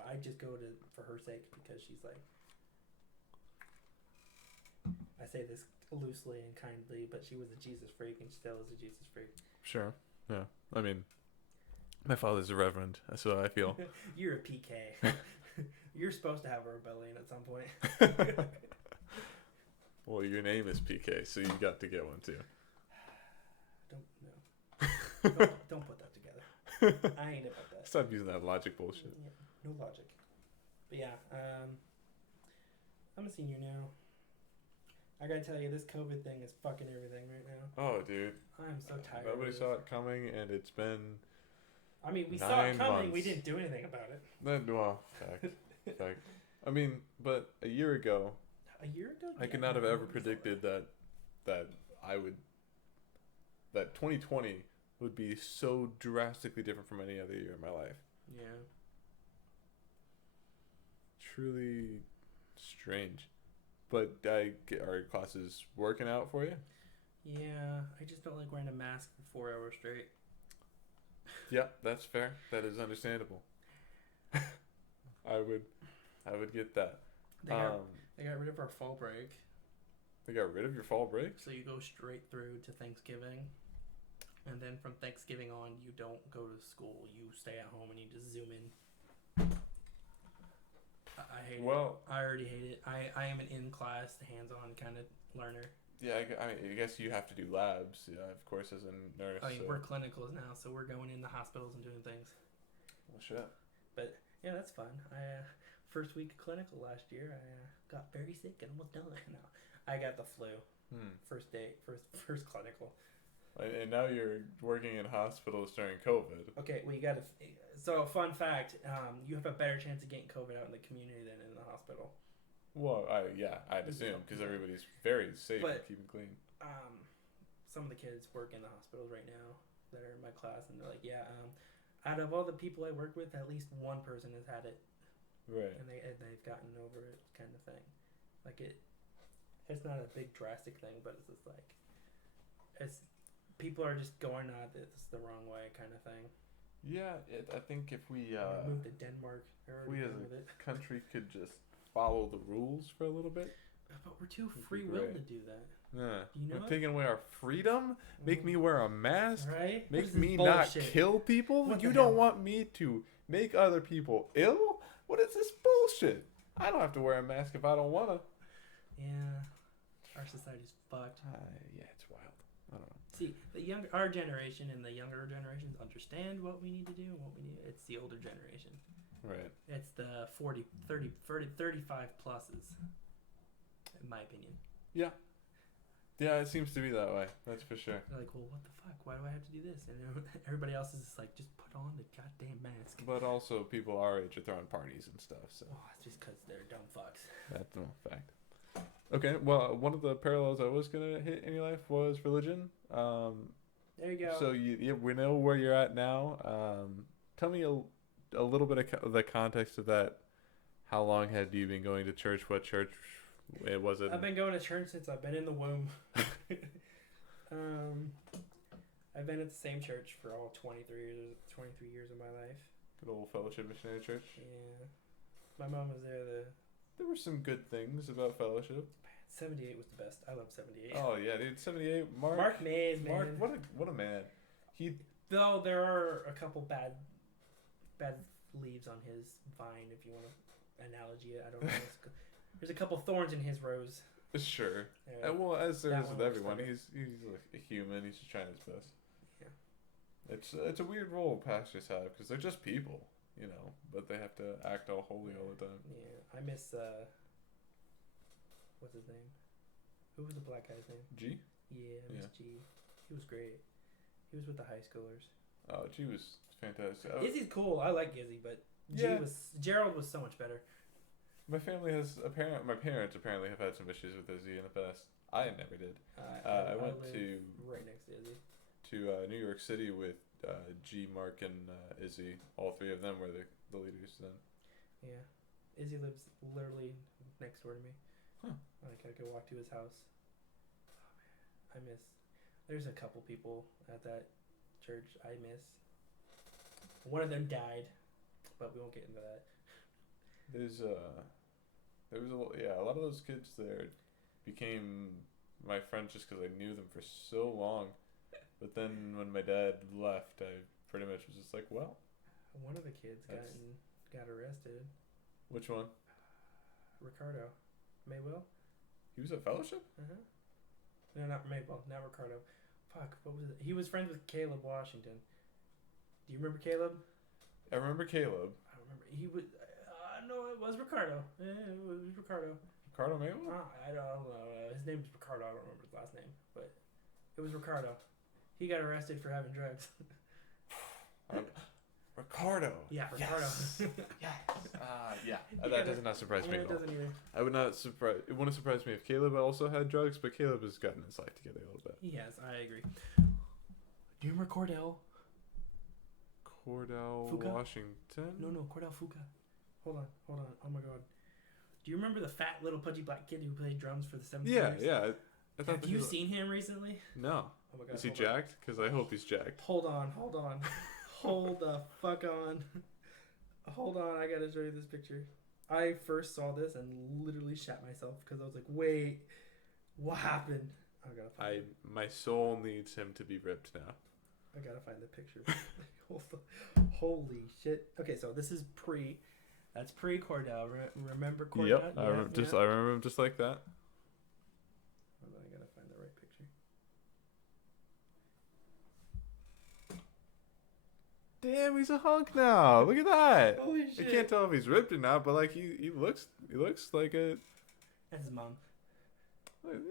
I just go for her sake, because she's like, I say this loosely and kindly, but she was a Jesus freak, and she still is a Jesus freak. Sure. Yeah. I mean, my father's a reverend, that's what I feel. You're a PK. You're supposed to have a rebellion at some point. Well, your name is PK, so you got to get one too. Don't put that together. I ain't about that. Stop using that logic bullshit. Yeah, no logic. But yeah, I'm a senior now. I gotta tell you, this COVID thing is fucking everything right now. Oh, dude. I'm so tired. Nobody saw it coming, and it's been. I mean, we saw it coming. Months. We didn't do anything about it. Fact. I mean, but a year ago. I could not have ever predicted that 2020 would be so drastically different from any other year in my life. Yeah. Truly strange. But are classes working out for you? Yeah, I just don't like wearing a mask for 4 hours straight. Yeah, that's fair. That is understandable. I would get that. They got rid of our fall break. They got rid of your fall break? So you go straight through to Thanksgiving. And then from Thanksgiving on, you don't go to school. You stay at home and you just zoom in. I hate Well, it. I already hate it. I am an in-class, hands-on kind of learner. yeah, I guess you have to do labs, of course, as a nurse. I mean, we're clinicals now, so we're going into hospitals and doing things. Well, shit. But yeah, that's fun. I first week of clinical last year, I got very sick and almost died. No, I got the flu. First day, first clinical. And now you're working in hospitals during COVID. Okay, well, you got to. So, fun fact: you have a better chance of getting COVID out in the community than in the hospital. Well, I'd assume because everybody's very safe and keeping clean. Some of the kids work in the hospitals right now that are in my class, and they're like, "Yeah, out of all the people I work with, at least one person has had it, right? And they've gotten over it, kind of thing. Like it's not a big drastic thing, but it's just like people are just going at this the wrong way, kind of thing." Yeah, I think if we moved to Denmark, we as a country could just follow the rules for a little bit. But we're too free willed to do that. Yeah. Do you know we're taking away our freedom? Make me wear a mask? Right? Make me not kill people? You don't want me to make other people ill? What is this bullshit? I don't have to wear a mask if I don't want to. Yeah. Our society's fucked. Yeah, it's wild. I don't know. See, our generation and the younger generations understand what we need to do and what we need. It's the older generation. Right. It's the 40, 30, 35 pluses, in my opinion. Yeah. Yeah, it seems to be that way. That's for sure. They're like, well, what the fuck? Why do I have to do this? And everybody else is just like, just put on the goddamn mask. But also, people our age are throwing parties and stuff. So. Oh, it's just because they're dumb fucks. That's a fact. Okay, well, one of the parallels I was going to hit in your life was religion. There you go. So we know where you're at now. Tell me a little bit of the context of that. How long had you been going to church? What church was it? I've been going to church since I've been in the womb. I've been at the same church for all 23 years of my life. Good old Fellowship Missionary Church. Yeah. My mom was there. There were some good things about Fellowship. 78 was the best. I love 78. Oh yeah, dude, 78. Mark Mays, man. Mark, what a man. Though there are a couple bad leaves on his vine, if you want to analogy it. I don't know. There's a couple thorns in his rose. Sure. Well, as there is with everyone, he's like a human. He's just trying his best. Yeah. It's a weird role pastors have because they're just people, but they have to act all holy all the time. Yeah, I miss what's his name? Who was the black guy's name? G? Yeah, I miss G. He was great. He was with the high schoolers. Oh, G was fantastic. Izzy's cool. I like Izzy, but Gerald was so much better. My family has my parents apparently have had some issues with Izzy in the past. I never did. I went to right next to Izzy to New York City with G, Mark, and Izzy. All three of them were the leaders then. Yeah, Izzy lives literally next door to me. Huh. Like I could walk to his house. Oh man, there's a couple people at that church I miss. One of them died, but we won't get into that. There was a lot of those kids there became my friends just because I knew them for so long. But then when my dad left, I pretty much was just like, well. One of the kids got arrested. Which one? Ricardo. Maywell? He was at Fellowship? Uh-huh. No, not Maywell. Not Ricardo. Fuck, what was it? He was friends with Caleb Washington. Do you remember Caleb? I remember Caleb. I don't remember. He was... no, it was Ricardo. Yeah, it was Ricardo. Ricardo Maywell? I don't know. His name is Ricardo. I don't remember his last name. But it was Ricardo. He got arrested for having drugs. Ricardo. Yeah, Ricardo. Yes. Yeah. That does not surprise me at all. It doesn't either. I would not surprise. It wouldn't surprise me if Caleb also had drugs, but Caleb has gotten his life together a little bit. Yes, I agree. Do you remember Cordell? Cordell Fuka? Washington? No, Cordell Fuka. Hold on. Oh my god. Do you remember the fat little pudgy black kid who played drums for the 70s? Yeah. Have you seen him recently? No. Oh my god. Is he jacked? Because I hope he's jacked. Hold on. Hold the fuck on. Hold on, I gotta show you this picture. I first saw this and literally shat myself because I was like, wait, what happened? I gotta find My soul needs him to be ripped now. I gotta find the picture. Holy shit. Okay, so this is pre. That's pre-Cordell. Remember Cordell? Yep, I remember him just like that. Hold on, I gotta find the right picture. Damn, he's a hunk now. Look at that. Holy shit! I can't tell if he's ripped or not, but like he looks like a. That's his mom.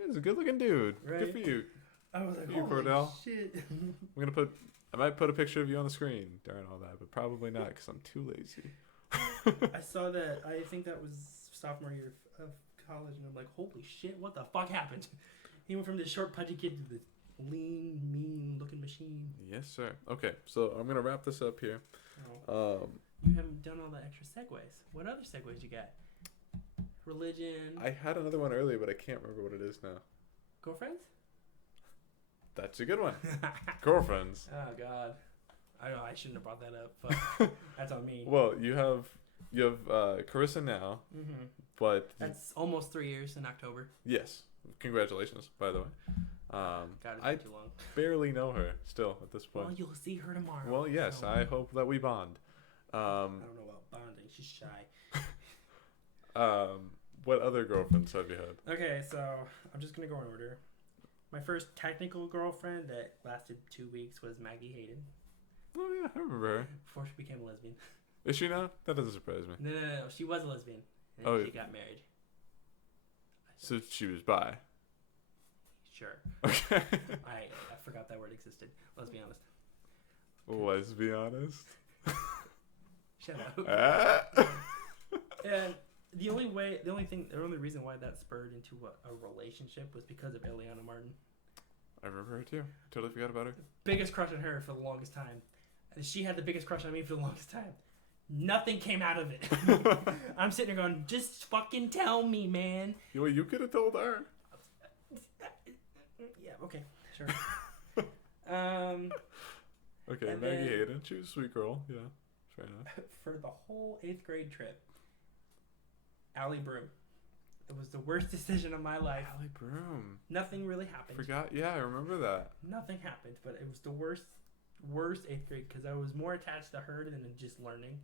He's a good looking dude. Right? Good for you. I was like, You, holy Cordell. shit! I might put a picture of you on the screen during all that, but probably not because I'm too lazy. I saw that. I think that was sophomore year of college, and I'm like, holy shit! What the fuck happened? He went from this short, pudgy kid to this lean, mean-looking machine. Yes, sir. Okay, so I'm gonna wrap this up here. Oh. You haven't done all the extra segues. What other segues you got? Religion. I had another one earlier, but I can't remember what it is now. Girlfriends? That's a good one. Girlfriends. Oh God, I know I shouldn't have brought that up, but that's on me. Well, you have Carissa now, but that's almost 3 years in October. yes, congratulations, by the way. God, it's I been too long. barely know her still at this point. Well, you'll see her tomorrow. Well, yes, so. I hope that we bond. I don't know about bonding. She's shy. What other girlfriends have you had? Okay, so I'm just gonna go in order. My first technical girlfriend that lasted 2 weeks was Maggie Hayden. Oh yeah, I remember her. Before she became a lesbian. Is she now? That doesn't surprise me. No. She was a lesbian. And Oh, she got married. So she was bi. Sure. Okay. I forgot that word existed. Let's be honest. Let's be honest. Shut up. Ah. And the only reason why that spurred into a relationship was because of Eliana Martin. I remember her too. Totally forgot about her. Biggest crush on her for the longest time. And she had the biggest crush on me for the longest time. Nothing came out of it. I'm sitting there going, just fucking tell me, man. Well, you could have told her. Yeah, okay, sure. Okay, Maggie Hayden. She was a sweet girl. Yeah, fair enough. For the whole 8th grade trip, Allie Broom. It was the worst decision of my life. Allie Broom. Nothing really happened. Forgot. Yeah, I remember that. Nothing happened, but it was the worst 8th grade because I was more attached to her than just learning,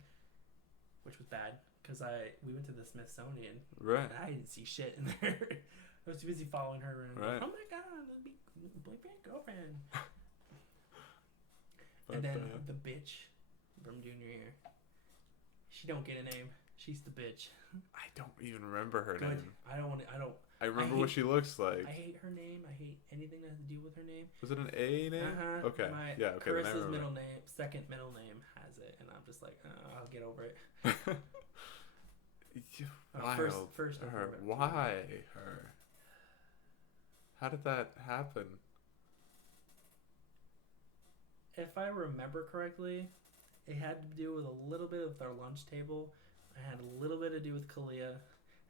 which was bad because we went to the Smithsonian. Right. And I didn't see shit in there. I was too busy following her around. Right. Like, oh my god, boyfriend, girlfriend. But, and then the bitch from junior year. She don't get a name. She's the bitch. I don't even remember her Good. name. I remember what she looks like. I hate her name. I hate anything that has to do with her name. Was it an A name? Uh-huh. Okay. Yeah. Okay. Carissa's second middle name has it, and I'm just like, I'll get over it. First. Her. Why her? How did that happen? If I remember correctly, it had to do with a little bit of their lunch table. It had a little bit to do with Kalia.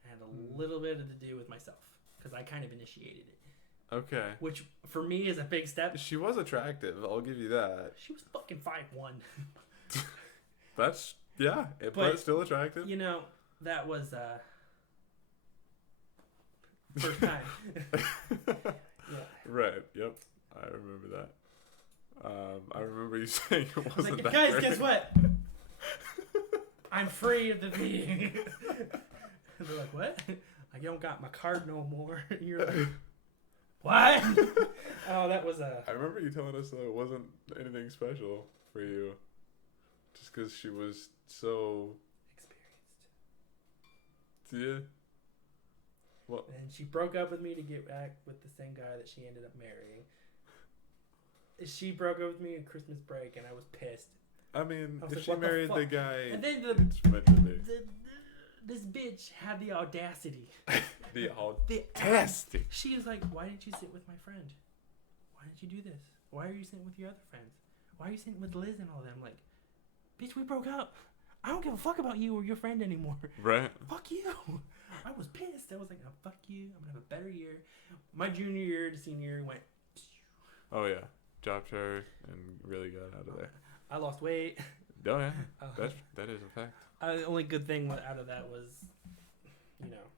It had a little bit to do with myself because I kind of initiated it. Okay. Which for me is a big step. She was attractive. I'll give you that. She was fucking 5'1". That's but it's still attractive. You know, that was first time. Yeah. Right. Yep. I remember that. I remember you saying it wasn't that guys, great. guess what? I'm free of the thing. They're like, what? I don't got my card no more. You're like, what? Oh, that was I remember you telling us that it wasn't anything special for you. Just because she was so... experienced. Yeah. Well, and she broke up with me to get back with the same guy that she ended up marrying. She broke up with me at Christmas break, and I was pissed. I mean, if like, she married the guy, and then it's meant to be. This bitch had the audacity. The audacity. She was like, why didn't you sit with my friend? Why didn't you do this? Why are you sitting with your other friends? Why are you sitting with Liz and all them? I'm like, bitch, we broke up. I don't give a fuck about you or your friend anymore. Right. Fuck you. I was pissed. I was like, oh, fuck you. I'm going to have a better year. My junior year to senior year went. Oh, yeah. Dropped her and really got out of there. I lost weight. Oh, yeah. That is a fact. The only good thing out of that was, you know,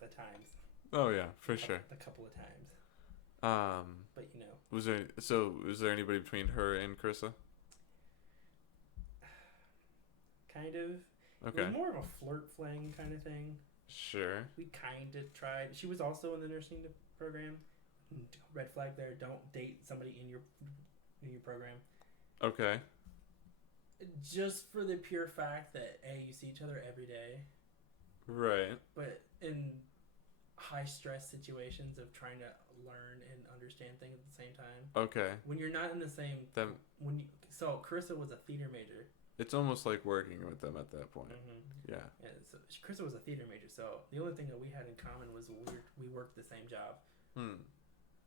the times. Oh, yeah, for sure. The couple of times. But, you know. Was there anybody between her and Carissa? Kind of. Okay. It was more of a flirt fling kind of thing. Sure. We kind of tried. She was also in the nursing program. Red flag there. Don't date somebody in your program. Okay. Just for the pure fact that you see each other every day. Right. But in high stress situations of trying to learn and understand things at the same time. Okay. When you're not in the same. So Carissa was a theater major. It's almost like working with them at that point. Mm-hmm. Yeah. So Carissa was a theater major, so the only thing that we had in common was we worked the same job.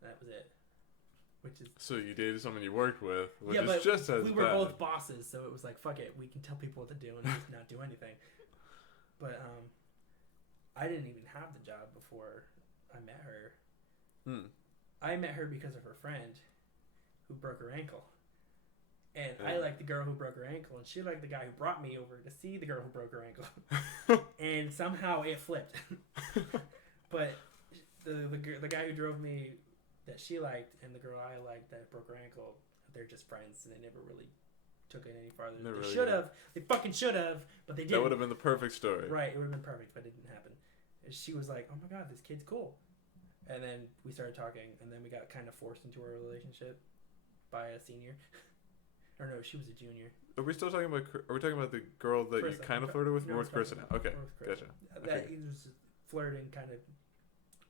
That was it. Which is so you dated someone you worked with, which but is just as we were bad. both bosses, so it was like fuck it, we can tell people what to do and just not do anything. But I didn't even have the job before I met her. I met her because of her friend who broke her ankle. And I liked the girl who broke her ankle, and she liked the guy who brought me over to see the girl who broke her ankle. And somehow it flipped. But the guy who drove me that she liked and the girl I liked that broke her ankle, they're just friends, and they never really took it any farther. They should have. They fucking should have, but they didn't. That would have been the perfect story. Right, it would have been perfect, but it didn't happen. And she was like, oh my god, this kid's cool. And then we started talking, and then we got kind of forced into our relationship by a senior. Or no, she was a junior. Are we still talking about? Are we talking about the girl that you kind of flirted with? No, Or with Carissa now? Okay, gotcha. That he was flirting, kind of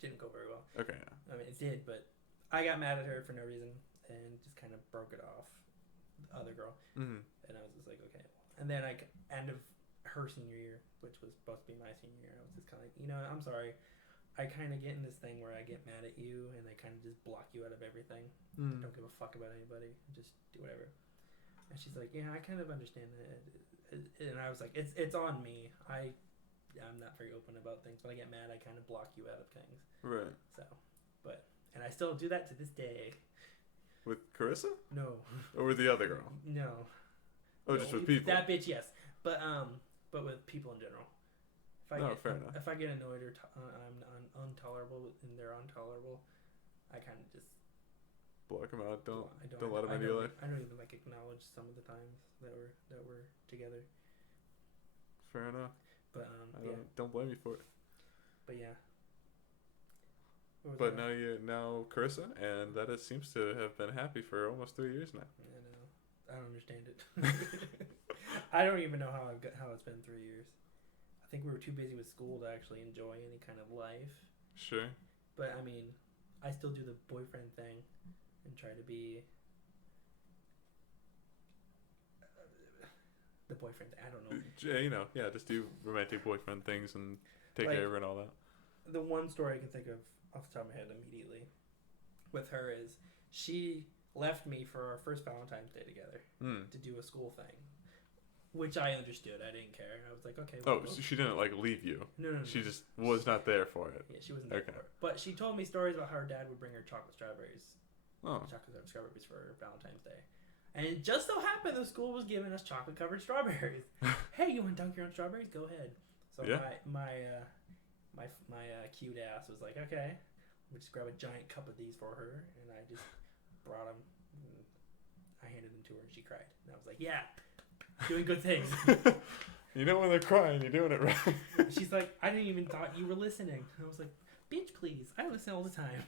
didn't go very well. Okay. I mean, it did, but I got mad at her for no reason and just kind of broke it off. The other girl. Mm-hmm. And I was just like, okay. And then end of her senior year, which was supposed to be my senior year, I was just kind of like, I'm sorry. I kind of get in this thing where I get mad at you and I kind of just block you out of everything. I don't give a fuck about anybody. Just do whatever. And she's like, yeah, I kind of understand that. And I was like, it's on me. I'm not very open about things. When I get mad, I kind of block you out of things. Right. So, and I still do that to this day. With Carissa? No. Or with the other girl? No. Oh, just with people? That bitch, yes. But with people in general. Fair enough. If I get annoyed or I'm intolerable and they're intolerable, I kind of just block them out. Don't let them into your life. I don't even acknowledge some of the times that we're together. Fair enough. But don't blame you for it. But yeah. But now Carissa, and that it seems to have been happy for almost 3 years now. I know. I don't understand it. I don't even know how it's been 3 years. I think we were too busy with school to actually enjoy any kind of life. Sure. But I mean, I still do the boyfriend thing and try to be the boyfriend. I don't know. Yeah, just do romantic boyfriend things and take care of her and all that. The one story I can think of off the top of my head immediately with her is she left me for our first Valentine's Day together to do a school thing, which I understood. I didn't care. I was like, okay. So she didn't leave you. No. She just was not there for it. Yeah, she wasn't there for it. But she told me stories about how her dad would bring her chocolate strawberries. Chocolate strawberries for Valentine's Day. And it just so happened the school was giving us chocolate covered strawberries. Hey, you want to dunk your own strawberries? Go ahead. So my cute ass was like, okay, we just grab a giant cup of these for her, and I just brought them. I handed them to her, and she cried. And I was like, yeah, doing good things. You know when they're crying, you're doing it right. She's like, I didn't even thought you were listening. I was like, bitch, please, I listen all the time.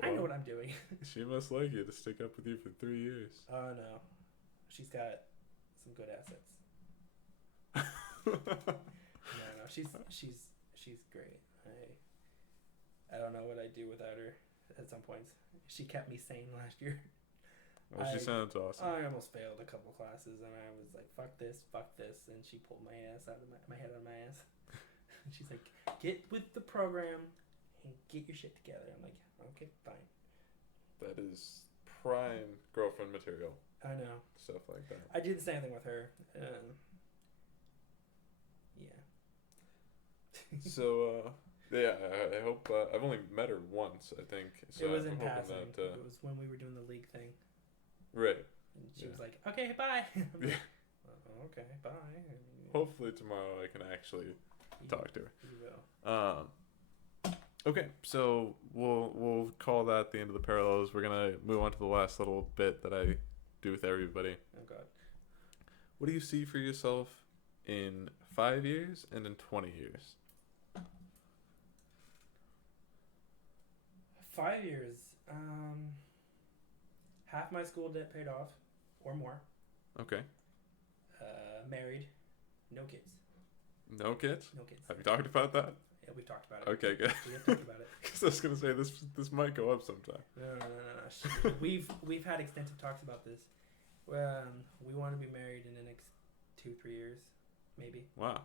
I know what I'm doing. She must like you to stick up with you for 3 years. Oh no, she's got some good assets. No, she's great. I don't know what I'd do without her. At some points, she kept me sane last year. Well, she sounds awesome. I almost failed a couple classes, and I was like, "Fuck this," and she pulled my ass out of my head on my ass. She's like, "Get with the program and get your shit together." I'm like, "Okay, fine." That is prime girlfriend material. I know. Stuff like that. I did the same thing with her. Yeah. So, yeah, I hope. I've only met her once, I think. So it was in I'm passing. That, it was when we were doing the league thing. Right. And she was like, okay, bye. I'm like, okay, bye. Hopefully tomorrow I can actually talk to her. You will. Okay, so we'll call that the end of the parallels. We're going to move on to the last little bit that I do with everybody. Oh, God. What do you see for yourself in 5 years and in 20 years? 5 years. Half my school debt paid off, or more. Okay. Married, no kids. No kids? No kids. Have you talked about that? Yeah, we've talked about it. Okay, good. We have talked about it. Because I was gonna say this might go up sometime. No. We've had extensive talks about this. We want to be married in the next 2-3 years, maybe. Wow.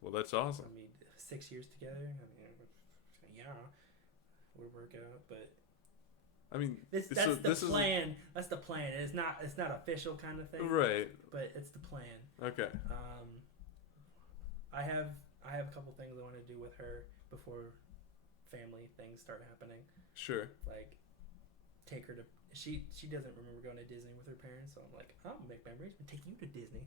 Well, that's awesome. I mean, 6 years together. I mean, yeah, would work out. But I mean, that's the plan. That's the plan. It's not official kind of thing. Right. But it's the plan. Okay. I have a couple things I want to do with her before family things start happening. Sure. Like, take her to. She doesn't remember going to Disney with her parents, so I'm like, I'll make memories and take you to Disney.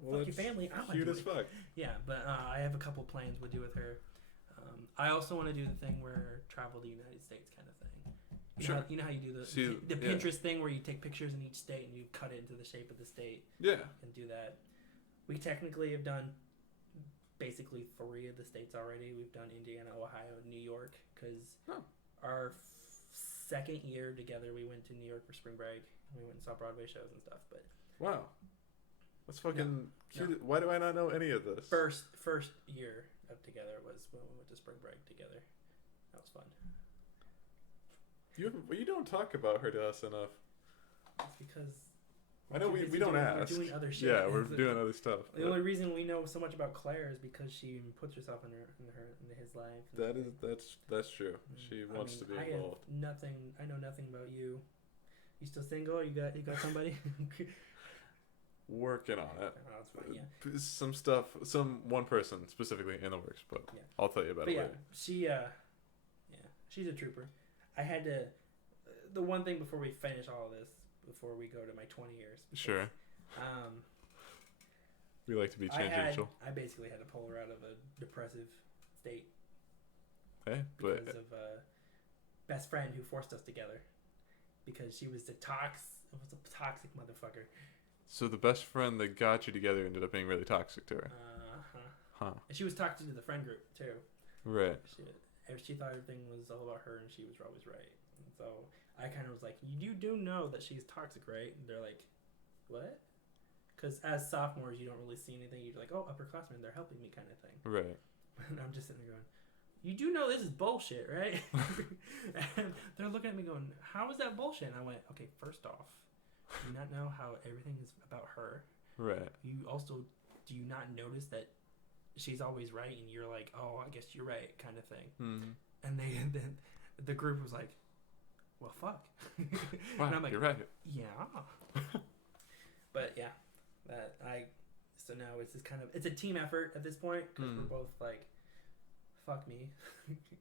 Well, fuck your family. I cute as fuck. Yeah, but I have a couple plans we'll do with her. I also want to do the thing where travel the United States kind of thing. You know how you do the Pinterest thing where you take pictures in each state and you cut it into the shape of the state. Yeah. And do that. We technically have done basically 3 of the states already. We've done Indiana, Ohio, and New York because our second year together we went to New York for spring break. We went and saw Broadway shows and stuff. But wow, that's fucking cute. No. Why do I not know any of this? First year of together was when we went to spring break together. That was fun. You don't talk about her to us enough. It's because I know we don't ask. We're doing other shit. Yeah, we're doing other stuff. The only reason we know so much about Claire is because she puts herself into his life. That's true. She wants to be involved. I know nothing about you. You still single? You got somebody? Working on it. Oh, that's fine, yeah. Some stuff, one person specifically in the works, but yeah. I'll tell you about it later. She's a trooper. I had to. The one thing before we finish all of this, before we go to my 20 years. Because, sure. We like to be tangential. I basically had to pull her out of a depressive state. Hey, because of a best friend who forced us together. Because she was a toxic motherfucker. So the best friend that got you together ended up being really toxic to her. Huh. And she was toxic to the friend group too. Right. She thought everything was all about her, and she was always right. And so I kind of was like, "You do know that she's toxic, right?" And they're like, "What?" Because as sophomores, you don't really see anything. You're like, "Oh, upperclassmen, they're helping me," kind of thing. Right. And I'm just sitting there going, "You do know this is bullshit, right?" And they're looking at me going, "How is that bullshit?" And I went, "Okay, first off, do you not know how everything is about her? Right. Do you not notice that she's always right?" And you're like, "Oh, I guess you're right," kind of thing. Mm-hmm. And then the group was like, "Well, fuck." Wow, and I'm like, "You're right." Yeah. But yeah, so now it's just it's a team effort at this point because we're both like, "Fuck me."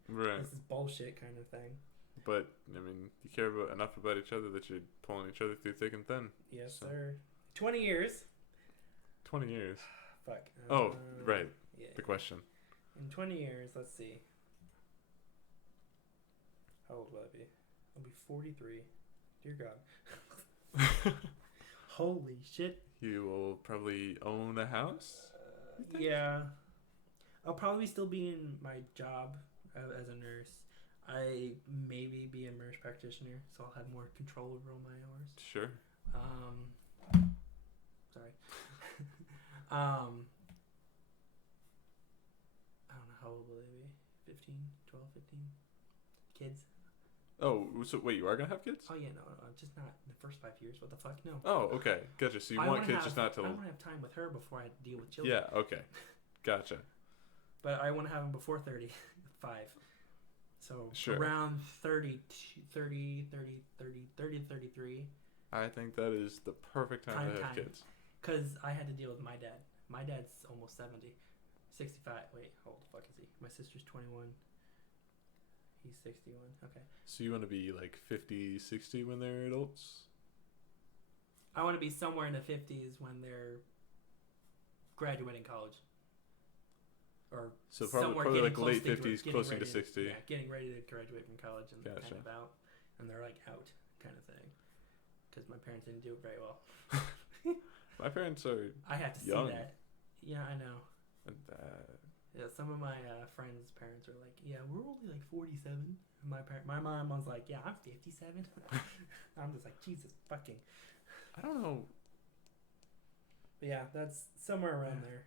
Right. This is bullshit kind of thing. But I mean, you care enough about each other that you're pulling each other through thick and thin. Yes, sir. 20 years. 20 years. Fuck. Right. Yeah. The question. In 20 years, let's see. How old will I be? I'll be 43. Dear God. Holy shit. You will probably own a house? Yeah. I'll probably still be in my job as a nurse. I maybe be a nurse practitioner, so I'll have more control over all my hours. Sure. Sorry. I don't know, how old will they be? 15, 12, 15? Kids? Oh, so wait, you are going to have kids? Oh, yeah, no, just not in the first 5 years. What the fuck? No. Oh, okay. Gotcha. So you want kids just not till... I want to have time with her before I deal with children. Yeah, okay. Gotcha. But I want to have them before 35. So sure. Around 30 to 33. I think that is the perfect time to have kids. Because I had to deal with my dad. My dad's almost 70. 65. Wait, how old the fuck is he? My sister's 21. He's 61. Okay. So you want to be like 50, 60 when they're adults? I want to be somewhere in the 50s when they're graduating college. Or so probably like late 50s, closer to 60. Yeah, getting ready to graduate from college and gotcha. kind of out. And they're like out kind of thing. Because my parents didn't do it very well. My parents are I have to young. see that Yeah, I know. And, Yeah, some of my friends' parents are like, yeah, we're only like 47. My mom was like, yeah, I'm 57. I'm just like, Jesus fucking. I don't know. But yeah, that's somewhere around there.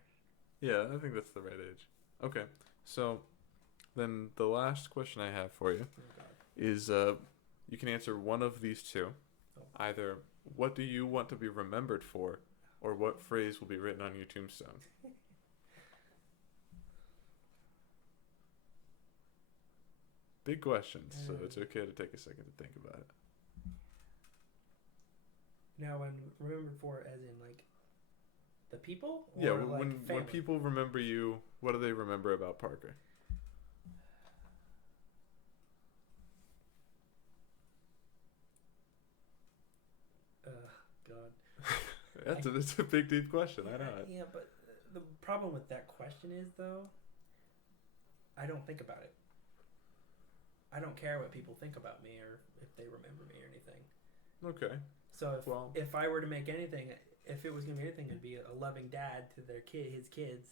Yeah, I think that's the right age. Okay, so then the last question I have for you is you can answer one of these two. Either what do you want to be remembered for, or what phrase will be written on your tombstone? Big questions, so it's okay to take a second to think about it. Now, when remembered for, as in like the people? Or Yeah, like when people remember you, what do they remember about Parker? God. That's a big deep question. I know it. Yeah, but the problem with that question is though, I don't think about it. I don't care what people think about me or if they remember me or anything. Okay. So if I were to make anything, if it was gonna be anything, it'd be a loving dad to his kids,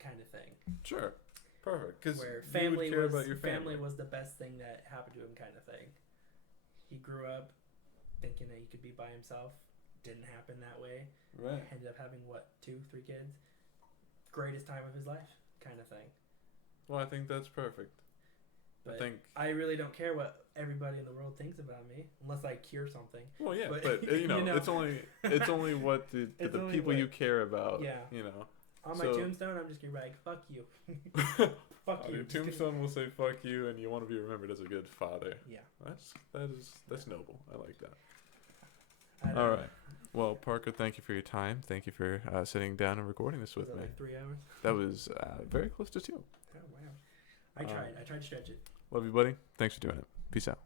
kind of thing. Sure. Perfect. Because family was the best thing that happened to him, kind of thing. He grew up thinking that he could be by himself. Didn't happen that way. Right. Ended up having 2, 3 kids. Greatest time of his life, kind of thing. Well, I think that's perfect. But I really don't care what everybody in the world thinks about me, unless I cure something. Well, yeah, but you know, it's only what the people you care about. Yeah. You know. On my tombstone, I'm just gonna write "fuck you." Fuck you. Your tombstone will say "fuck you," and you want to be remembered as a good father. Yeah. That's noble. I like that. All right. Well, Parker, thank you for your time. Thank you for sitting down and recording this with me. Like 3 hours. That was very close to 2. Oh wow. I tried to stretch it. Love you, buddy. Thanks for doing it. Peace out.